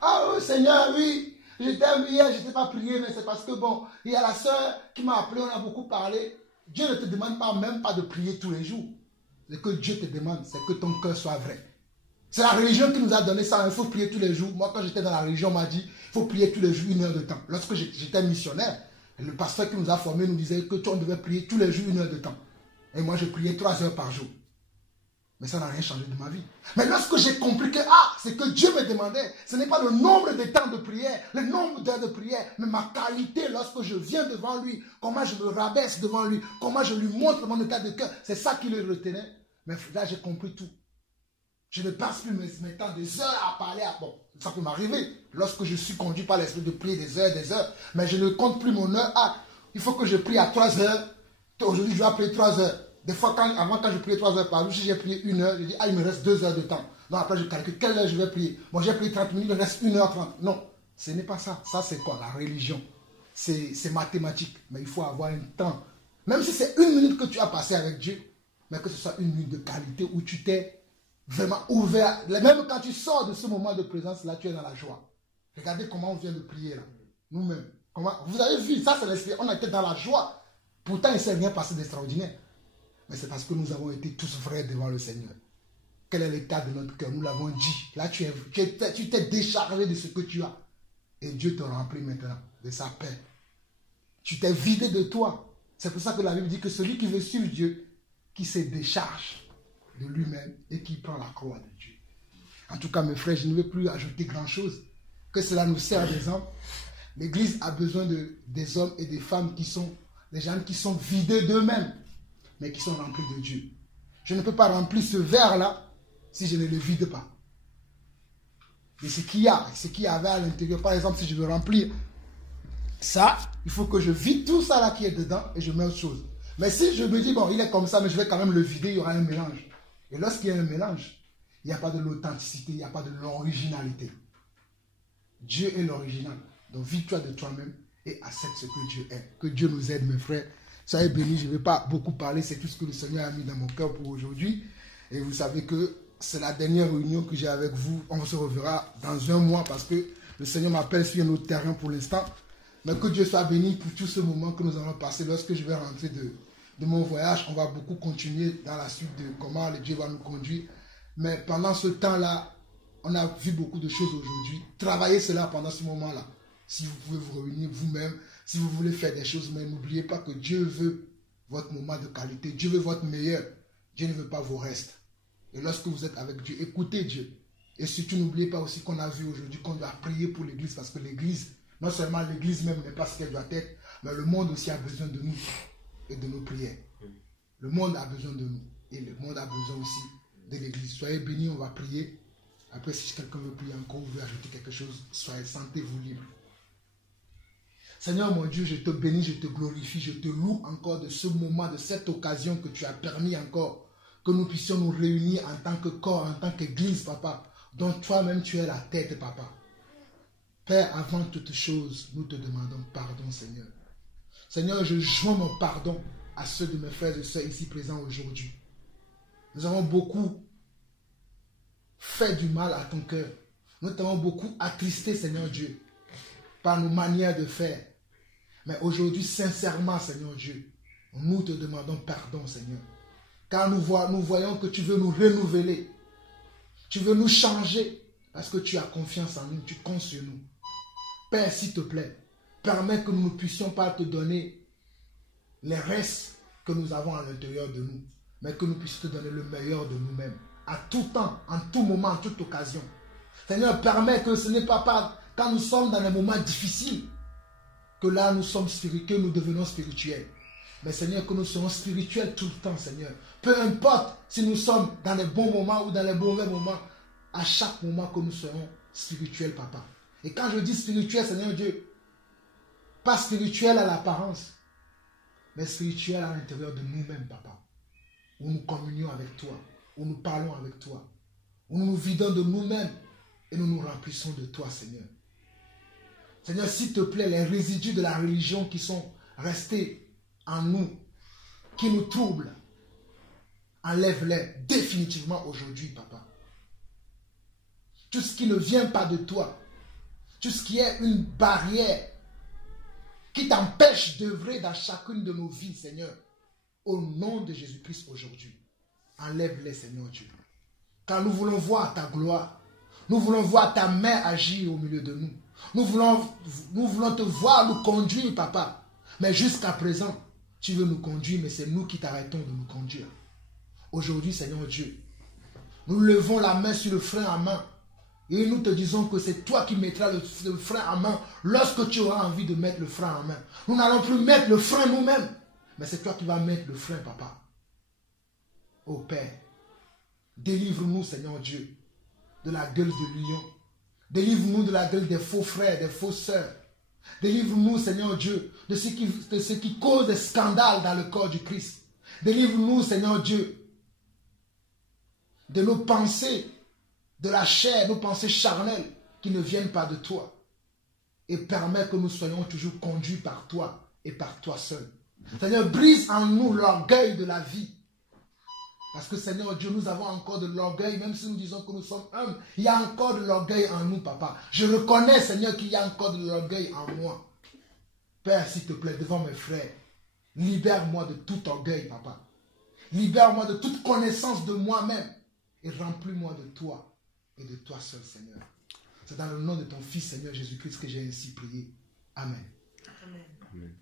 Ah oui, Seigneur, oui. Je t'aime hier, je ne t'ai pas prié, mais c'est parce que bon, il y a la soeur qui m'a appelé, on a beaucoup parlé. Dieu ne te demande même pas de prier tous les jours. Ce que Dieu te demande, c'est que ton cœur soit vrai. C'est la religion qui nous a donné ça, il faut prier tous les jours. Moi, quand j'étais dans la religion, on m'a dit, il faut prier tous les jours 1 heure de temps. Lorsque j'étais missionnaire, le pasteur qui nous a formés nous disait que on devait prier tous les jours 1 heure de temps. Et moi, je priais 3 heures par jour. Mais ça n'a rien changé de ma vie. Mais lorsque j'ai compris que, c'est que Dieu me demandait, ce n'est pas le nombre de temps de prière, le nombre d'heures de prière, mais ma qualité lorsque je viens devant lui, comment je me rabaisse devant lui, comment je lui montre mon état de cœur, c'est ça qui le retenait. Mais là, j'ai compris tout. Je ne passe plus mes temps des heures à parler. Bon, ça peut m'arriver lorsque je suis conduit par l'esprit de prier des heures. Mais je ne compte plus mon heure. Il faut que je prie à 3 heures. Aujourd'hui, je dois prier 3 heures. Des fois, avant, quand je priais 3 heures par jour, si j'ai prié 1 heure, je dis, il me reste 2 heures de temps. Donc après, je calcule quelle heure je vais prier. Bon, j'ai prié 30 minutes, il me reste 1h30. Non, ce n'est pas ça. Ça, c'est quoi? La religion. C'est mathématique. Mais il faut avoir un temps. Même si c'est 1 minute que tu as passé avec Dieu, mais que ce soit 1 minute de qualité où tu t'es vraiment ouvert. Même quand tu sors de ce moment de présence, là, tu es dans la joie. Regardez comment on vient de prier là. Nous-mêmes. Vous avez vu, ça c'est l'esprit. On était dans la joie. Pourtant, il ne s'est rien passé d'extraordinaire. Mais c'est parce que nous avons été tous vrais devant le Seigneur. Quel est l'état de notre cœur? Nous l'avons dit. Là, tu t'es déchargé de ce que tu as. Et Dieu te remplit maintenant de sa paix. Tu t'es vidé de toi. C'est pour ça que la Bible dit que celui qui veut suivre Dieu, qui se décharge de lui-même et qui prend la croix de Dieu. En tout cas, mes frères, je ne veux plus ajouter grand-chose. Que cela nous sert d'exemple. L'Église a besoin des hommes et des femmes qui sont des gens qui sont vidés d'eux-mêmes, mais qui sont remplis de Dieu. Je ne peux pas remplir ce verre-là si je ne le vide pas. Et ce qu'il y avait à l'intérieur, par exemple, si je veux remplir ça, il faut que je vide tout ça là qui est dedans et je mets autre chose. Mais si je me dis, bon, il est comme ça, mais je vais quand même le vider, il y aura un mélange. Et lorsqu'il y a un mélange, il n'y a pas de l'authenticité, il n'y a pas de l'originalité. Dieu est l'original. Donc vide-toi de toi-même et accepte ce que Dieu est. Que Dieu nous aide, mes frères. Soyez bénis, je ne vais pas beaucoup parler, c'est tout ce que le Seigneur a mis dans mon cœur pour aujourd'hui. Et vous savez que c'est la dernière réunion que j'ai avec vous. On se reverra dans 1 mois parce que le Seigneur m'appelle sur un autre terrain pour l'instant. Mais que Dieu soit béni pour tout ce moment que nous allons passer. Lorsque je vais rentrer de mon voyage, on va beaucoup continuer dans la suite de comment Dieu va nous conduire. Mais pendant ce temps-là, on a vu beaucoup de choses aujourd'hui. Travaillez cela pendant ce moment-là. Si vous pouvez vous réunir vous-même, si vous voulez faire des choses, mais n'oubliez pas que Dieu veut votre moment de qualité. Dieu veut votre meilleur. Dieu ne veut pas vos restes. Et lorsque vous êtes avec Dieu, écoutez Dieu. Et surtout, n'oubliez pas aussi qu'on a vu aujourd'hui qu'on doit prier pour l'Église, parce que l'Église, non seulement l'Église même n'est pas ce qu'elle doit être, mais le monde aussi a besoin de nous et de nos prières. Le monde a besoin de nous et le monde a besoin aussi de l'Église. Soyez bénis, on va prier. Après, si quelqu'un veut prier encore ou veut ajouter quelque chose, soyez, sentez-vous libre. Seigneur mon Dieu, je te bénis, je te glorifie, je te loue encore de ce moment, de cette occasion que tu as permis encore, que nous puissions nous réunir en tant que corps, en tant qu'église, papa, dont toi-même tu es la tête, papa. Père, avant toute chose, nous te demandons pardon, Seigneur. Seigneur, je joins mon pardon à ceux de mes frères et sœurs ici présents aujourd'hui. Nous avons beaucoup fait du mal à ton cœur. Nous t'avons beaucoup attristé, Seigneur Dieu, par nos manières de faire. Mais aujourd'hui, sincèrement, Seigneur Dieu, nous te demandons pardon, Seigneur. Car nous voyons que tu veux nous renouveler. Tu veux nous changer parce que tu as confiance en nous, tu comptes sur nous. Père, s'il te plaît, permets que nous ne puissions pas te donner les restes que nous avons à l'intérieur de nous, mais que nous puissions te donner le meilleur de nous-mêmes, à tout temps, en tout moment, en toute occasion. Seigneur, permets que ce n'est pas quand nous sommes dans les moments difficiles que là nous sommes spirituels, nous devenons spirituels. Mais Seigneur, que nous serons spirituels tout le temps, Seigneur. Peu importe si nous sommes dans les bons moments ou dans les mauvais moments, à chaque moment que nous serons spirituels, Papa. Et quand je dis spirituel, Seigneur Dieu, pas spirituel à l'apparence, mais spirituel à l'intérieur de nous-mêmes, Papa. Où nous communions avec toi, où nous parlons avec toi, où nous nous vidons de nous-mêmes et nous nous remplissons de toi, Seigneur. Seigneur, s'il te plaît, les résidus de la religion qui sont restés en nous, qui nous troublent, enlève-les définitivement aujourd'hui, Papa. Tout ce qui ne vient pas de toi, tout ce qui est une barrière qui t'empêche d'œuvrer dans chacune de nos vies, Seigneur, au nom de Jésus-Christ aujourd'hui, enlève-les, Seigneur Dieu. Car nous voulons voir ta gloire, nous voulons voir ta main agir au milieu de nous. Nous voulons te voir nous conduire, Papa. Mais jusqu'à présent, tu veux nous conduire, mais c'est nous qui t'arrêtons de nous conduire. Aujourd'hui, Seigneur Dieu, nous levons la main sur le frein à main et nous te disons que c'est toi qui mettras le frein à main lorsque tu auras envie de mettre le frein à main. Nous n'allons plus mettre le frein nous-mêmes, mais c'est toi qui vas mettre le frein, Papa. Ô Père, délivre-nous, Seigneur Dieu, de la gueule de lion. Délivre-nous de la gueule des faux frères, des fausses sœurs. Délivre-nous, Seigneur Dieu, de ce qui cause des scandales dans le corps du Christ. Délivre-nous, Seigneur Dieu, de nos pensées, de la chair, nos pensées charnelles qui ne viennent pas de toi. Et permets que nous soyons toujours conduits par toi et par toi seul. Seigneur, brise en nous l'orgueil de la vie. Parce que Seigneur Dieu, nous avons encore de l'orgueil, même si nous disons que nous sommes humbles, il y a encore de l'orgueil en nous, Papa. Je reconnais, Seigneur, qu'il y a encore de l'orgueil en moi. Père, s'il te plaît, devant mes frères, libère-moi de tout orgueil, Papa. Libère-moi de toute connaissance de moi-même et remplis-moi de toi et de toi seul, Seigneur. C'est dans le nom de ton Fils, Seigneur Jésus-Christ, que j'ai ainsi prié. Amen. Amen. Amen.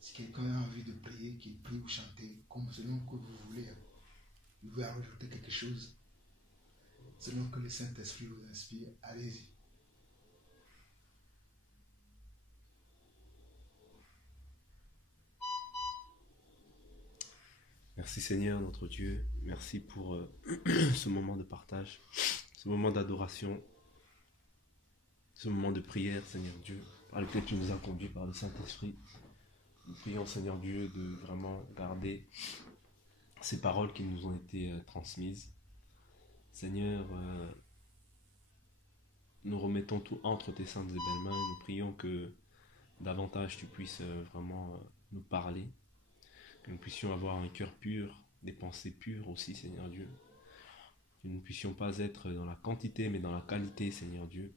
Si quelqu'un a envie de prier, qu'il prie ou chanter, comme selon que vous voulez, vous voulez rajouter quelque chose, selon que le Saint-Esprit vous inspire, allez-y. Merci Seigneur notre Dieu, merci pour ce moment de partage, ce moment d'adoration, ce moment de prière Seigneur Dieu, par lequel tu nous as conduits par le Saint-Esprit. Nous prions Seigneur Dieu de vraiment garder ces paroles qui nous ont été transmises. Seigneur, nous remettons tout entre tes saintes et belles mains et nous prions que davantage tu puisses vraiment nous parler. Que nous puissions avoir un cœur pur, des pensées pures aussi, Seigneur Dieu. Que nous ne puissions pas être dans la quantité, mais dans la qualité, Seigneur Dieu.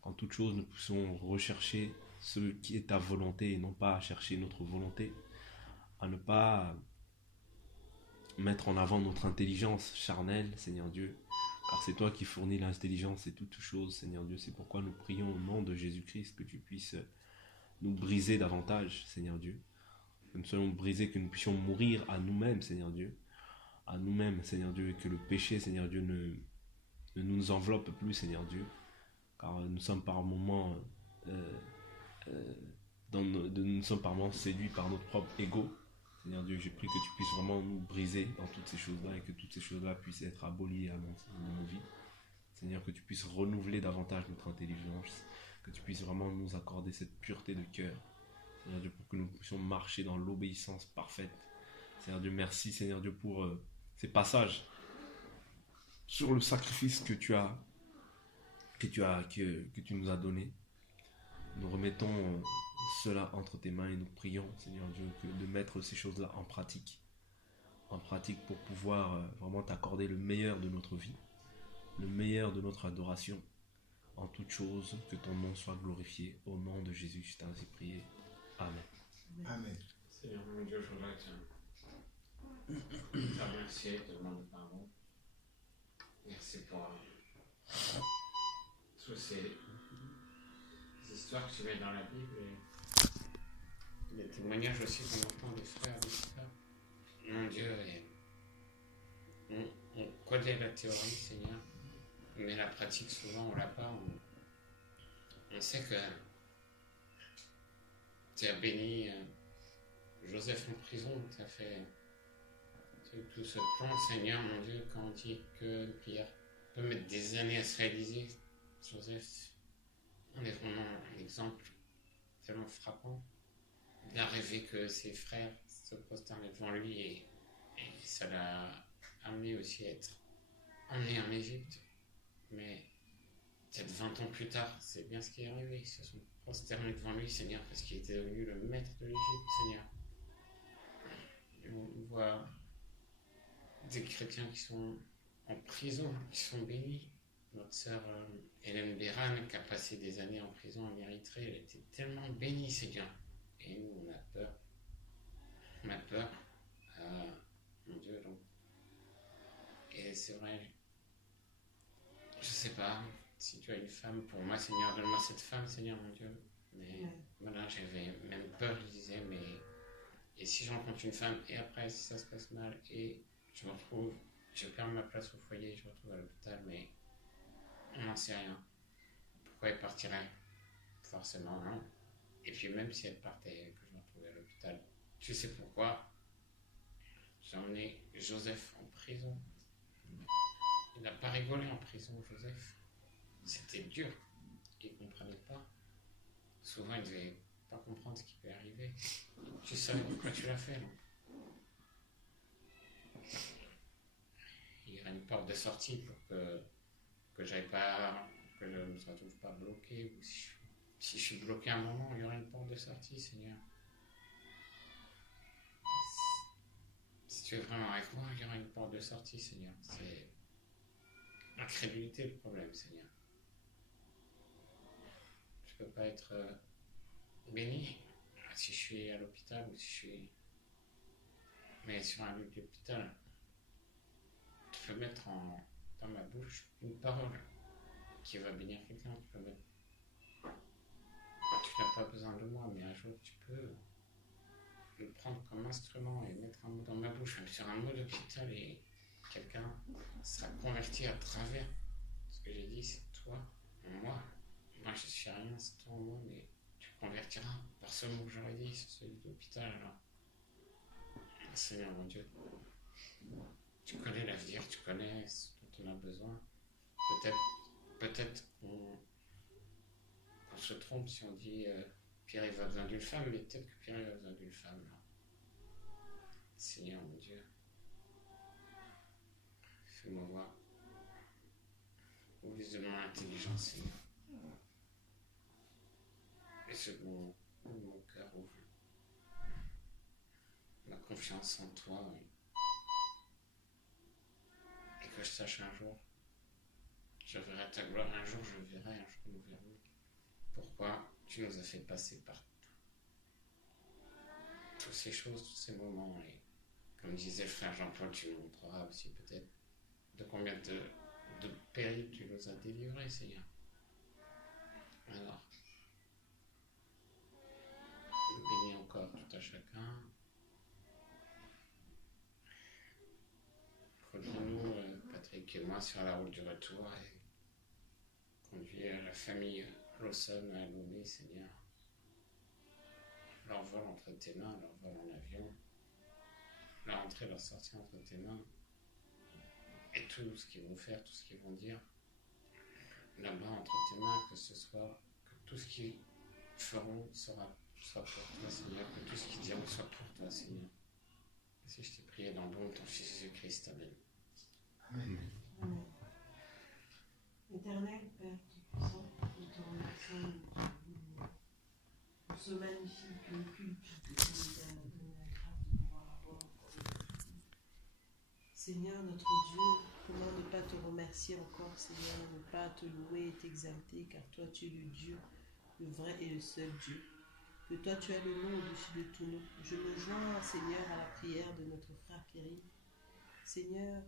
Qu'en toute chose, nous puissions rechercher ce qui est ta volonté et non pas chercher notre volonté. À ne pas mettre en avant notre intelligence charnelle, Seigneur Dieu. Car c'est toi qui fournis l'intelligence et toutes choses, Seigneur Dieu. C'est pourquoi nous prions au nom de Jésus-Christ que tu puisses nous briser davantage, Seigneur Dieu. Que nous soyons brisés, que nous puissions mourir à nous-mêmes, Seigneur Dieu. À nous-mêmes, Seigneur Dieu, et que le péché, Seigneur Dieu, ne nous enveloppe plus, Seigneur Dieu. Car nous sommes par moments nous sommes par moments séduits par notre propre ego. Seigneur Dieu, j'ai prie que tu puisses vraiment nous briser dans toutes ces choses-là et que toutes ces choses-là puissent être abolies dans nos vies. Seigneur, que tu puisses renouveler davantage notre intelligence, que tu puisses vraiment nous accorder cette pureté de cœur. Seigneur Dieu, pour que nous puissions marcher dans l'obéissance parfaite. Seigneur Dieu, merci Seigneur Dieu pour ces passages sur le sacrifice que tu nous as donné. Nous remettons cela entre tes mains et nous prions, Seigneur Dieu, de mettre ces choses-là en pratique pour pouvoir vraiment t'accorder le meilleur de notre vie, le meilleur de notre adoration. En toute chose, que ton nom soit glorifié. Au nom de Jésus, je t'ai ainsi prié. Amen. Amen. Seigneur mon Dieu, je voudrais te remercier, te demander pardon. Merci pour toutes ces histoires que tu mets dans la Bible et les témoignages aussi qu'on entend des frères, des sœurs. Mon Dieu, on connaît la théorie, Seigneur, mais la pratique, souvent, on l'a pas. On sait que tu as béni Joseph en prison, tu as fait tout ce plan, Seigneur, mon Dieu, quand on dit que une prière peut mettre des années à se réaliser. Joseph, on est vraiment un exemple tellement frappant. Il a rêvé que ses frères se prosternaient devant lui et ça l'a amené aussi à être emmené en Égypte. Mais peut-être 20 ans plus tard, c'est bien ce qui est arrivé. Ils se sont prosternés devant lui, Seigneur, parce qu'il était devenu le maître de l'Égypte, Seigneur. Et on voit des chrétiens qui sont en prison, qui sont bénis. Notre sœur Hélène Béran, qui a passé des années en prison en Érythrée, elle était tellement bénie, Seigneur. Et nous, on a peur. On a peur. Mon Dieu, donc. Et c'est vrai, je sais pas si tu as une femme pour moi, Seigneur, donne-moi cette femme, Seigneur, mon Dieu. Mais voilà, j'avais même peur, je disais, mais. Et si je rencontre une femme, et après, si ça se passe mal, et je me retrouve, je perds ma place au foyer, je me retrouve à l'hôpital, mais on n'en sait rien. Pourquoi elle partirait? Forcément, non. Et puis même si elle partait, que je me retrouvais à l'hôpital, tu sais pourquoi? J'ai emmené Joseph en prison. Il n'a pas rigolé en prison, Joseph. C'était dur. Il ne comprenait pas. Souvent, il ne devait pas comprendre ce qui peut arriver. Tu savais pourquoi tu l'as fait, non? Il y aurait une porte de sortie pour que j'aille pas, que je ne me retrouve pas bloqué, ou si je suis bloqué un moment, il y aurait une porte de sortie, Seigneur. Si tu es vraiment avec moi, il y aura une porte de sortie, Seigneur. C'est l'incrédulité le problème, Seigneur. Je ne peux pas être béni si je suis à l'hôpital ou si je suis... Mais sur un lieu d'hôpital, tu peux mettre dans ma bouche une parole qui va bénir quelqu'un. Tu peux mettre... Tu n'as pas besoin de moi, mais un jour tu peux le prendre comme instrument et mettre un mot dans ma bouche, même sur un mot d'hôpital, et quelqu'un sera converti à travers ce que j'ai dit. C'est toi en moi. Moi je suis rien, c'est toi en moi, mais tu convertiras par ce mot que j'aurais dit sur celui d'hôpital. Alors, Seigneur mon Dieu, tu connais l'avenir, tu connais ce dont on a besoin. Peut-être qu'on se trompe si on dit Pierre-Yves a besoin d'une femme, mais peut-être que Pierre-Yves a besoin d'une femme. Là. Seigneur mon Dieu, fais-moi voir. Ouvre de mon intelligence, Seigneur. Et ce que mon cœur ouvre. Ma confiance en toi. Et que je sache un jour, je verrai ta gloire. Un jour, je verrai, un jour, nous verrons. Pourquoi tu nous as fait passer par toutes ces choses, tous ces moments. Et comme disait le frère Jean-Paul, tu nous montreras aussi peut-être de combien de périls tu nous as délivrés, Seigneur. Alors, bénis encore tout à chacun. Conduis-nous, Patrick et moi, sur la route du retour et conduis la famille Lawson à Lomé, Seigneur. vol entre tes mains, leur vol en avion, leur entrée, leur sortie entre tes mains, et tout ce qu'ils vont faire, tout ce qu'ils vont dire, là-bas entre tes mains, que ce soit, que tout ce qu'ils feront soit pour toi, Seigneur, que tout ce qu'ils diront soit pour toi, Seigneur. Ainsi je t'ai prié dans le nom de ton Fils Jésus-Christ. Amen. Amen. Amen. Éternel Père Tout-Puissant, nous te remercions pour ce magnifique culte que tu nous as donné la grâce de pouvoir avoir encore aujourd'hui. Seigneur notre Dieu, comment ne pas te remercier encore, Seigneur, ne pas te louer et t'exalter, car toi tu es le Dieu, le vrai et le seul Dieu. Que toi tu as le nom au-dessus de tout nom. Je me joins, Seigneur, à la prière de notre frère Pierre. Seigneur,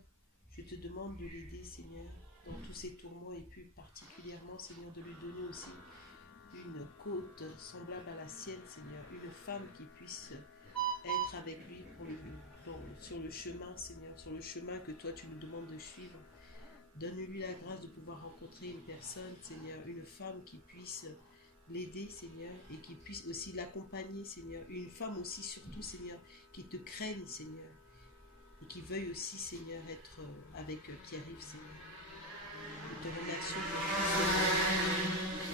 je te demande de l'aider, Seigneur, dans tous ces tourments et plus particulièrement, Seigneur, de lui donner aussi une côte semblable à la sienne, Seigneur, une femme qui puisse être avec lui sur le chemin, Seigneur, sur le chemin que toi tu nous demandes de suivre. Donne-lui la grâce de pouvoir rencontrer une personne, Seigneur, une femme qui puisse l'aider, Seigneur, et qui puisse aussi l'accompagner, Seigneur. Une femme aussi, surtout, Seigneur, qui te craigne, Seigneur, et qui veuille aussi, Seigneur, être avec Pierre-Yves, Seigneur. Nous te remercions pour tout cela.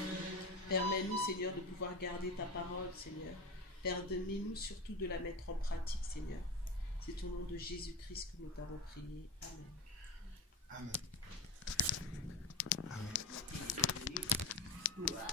Permets-nous, Seigneur, de pouvoir garder ta parole, Seigneur. Permets-nous surtout de la mettre en pratique, Seigneur. C'est au nom de Jésus-Christ que nous t'avons prié. Amen. Amen. Amen. Ouah.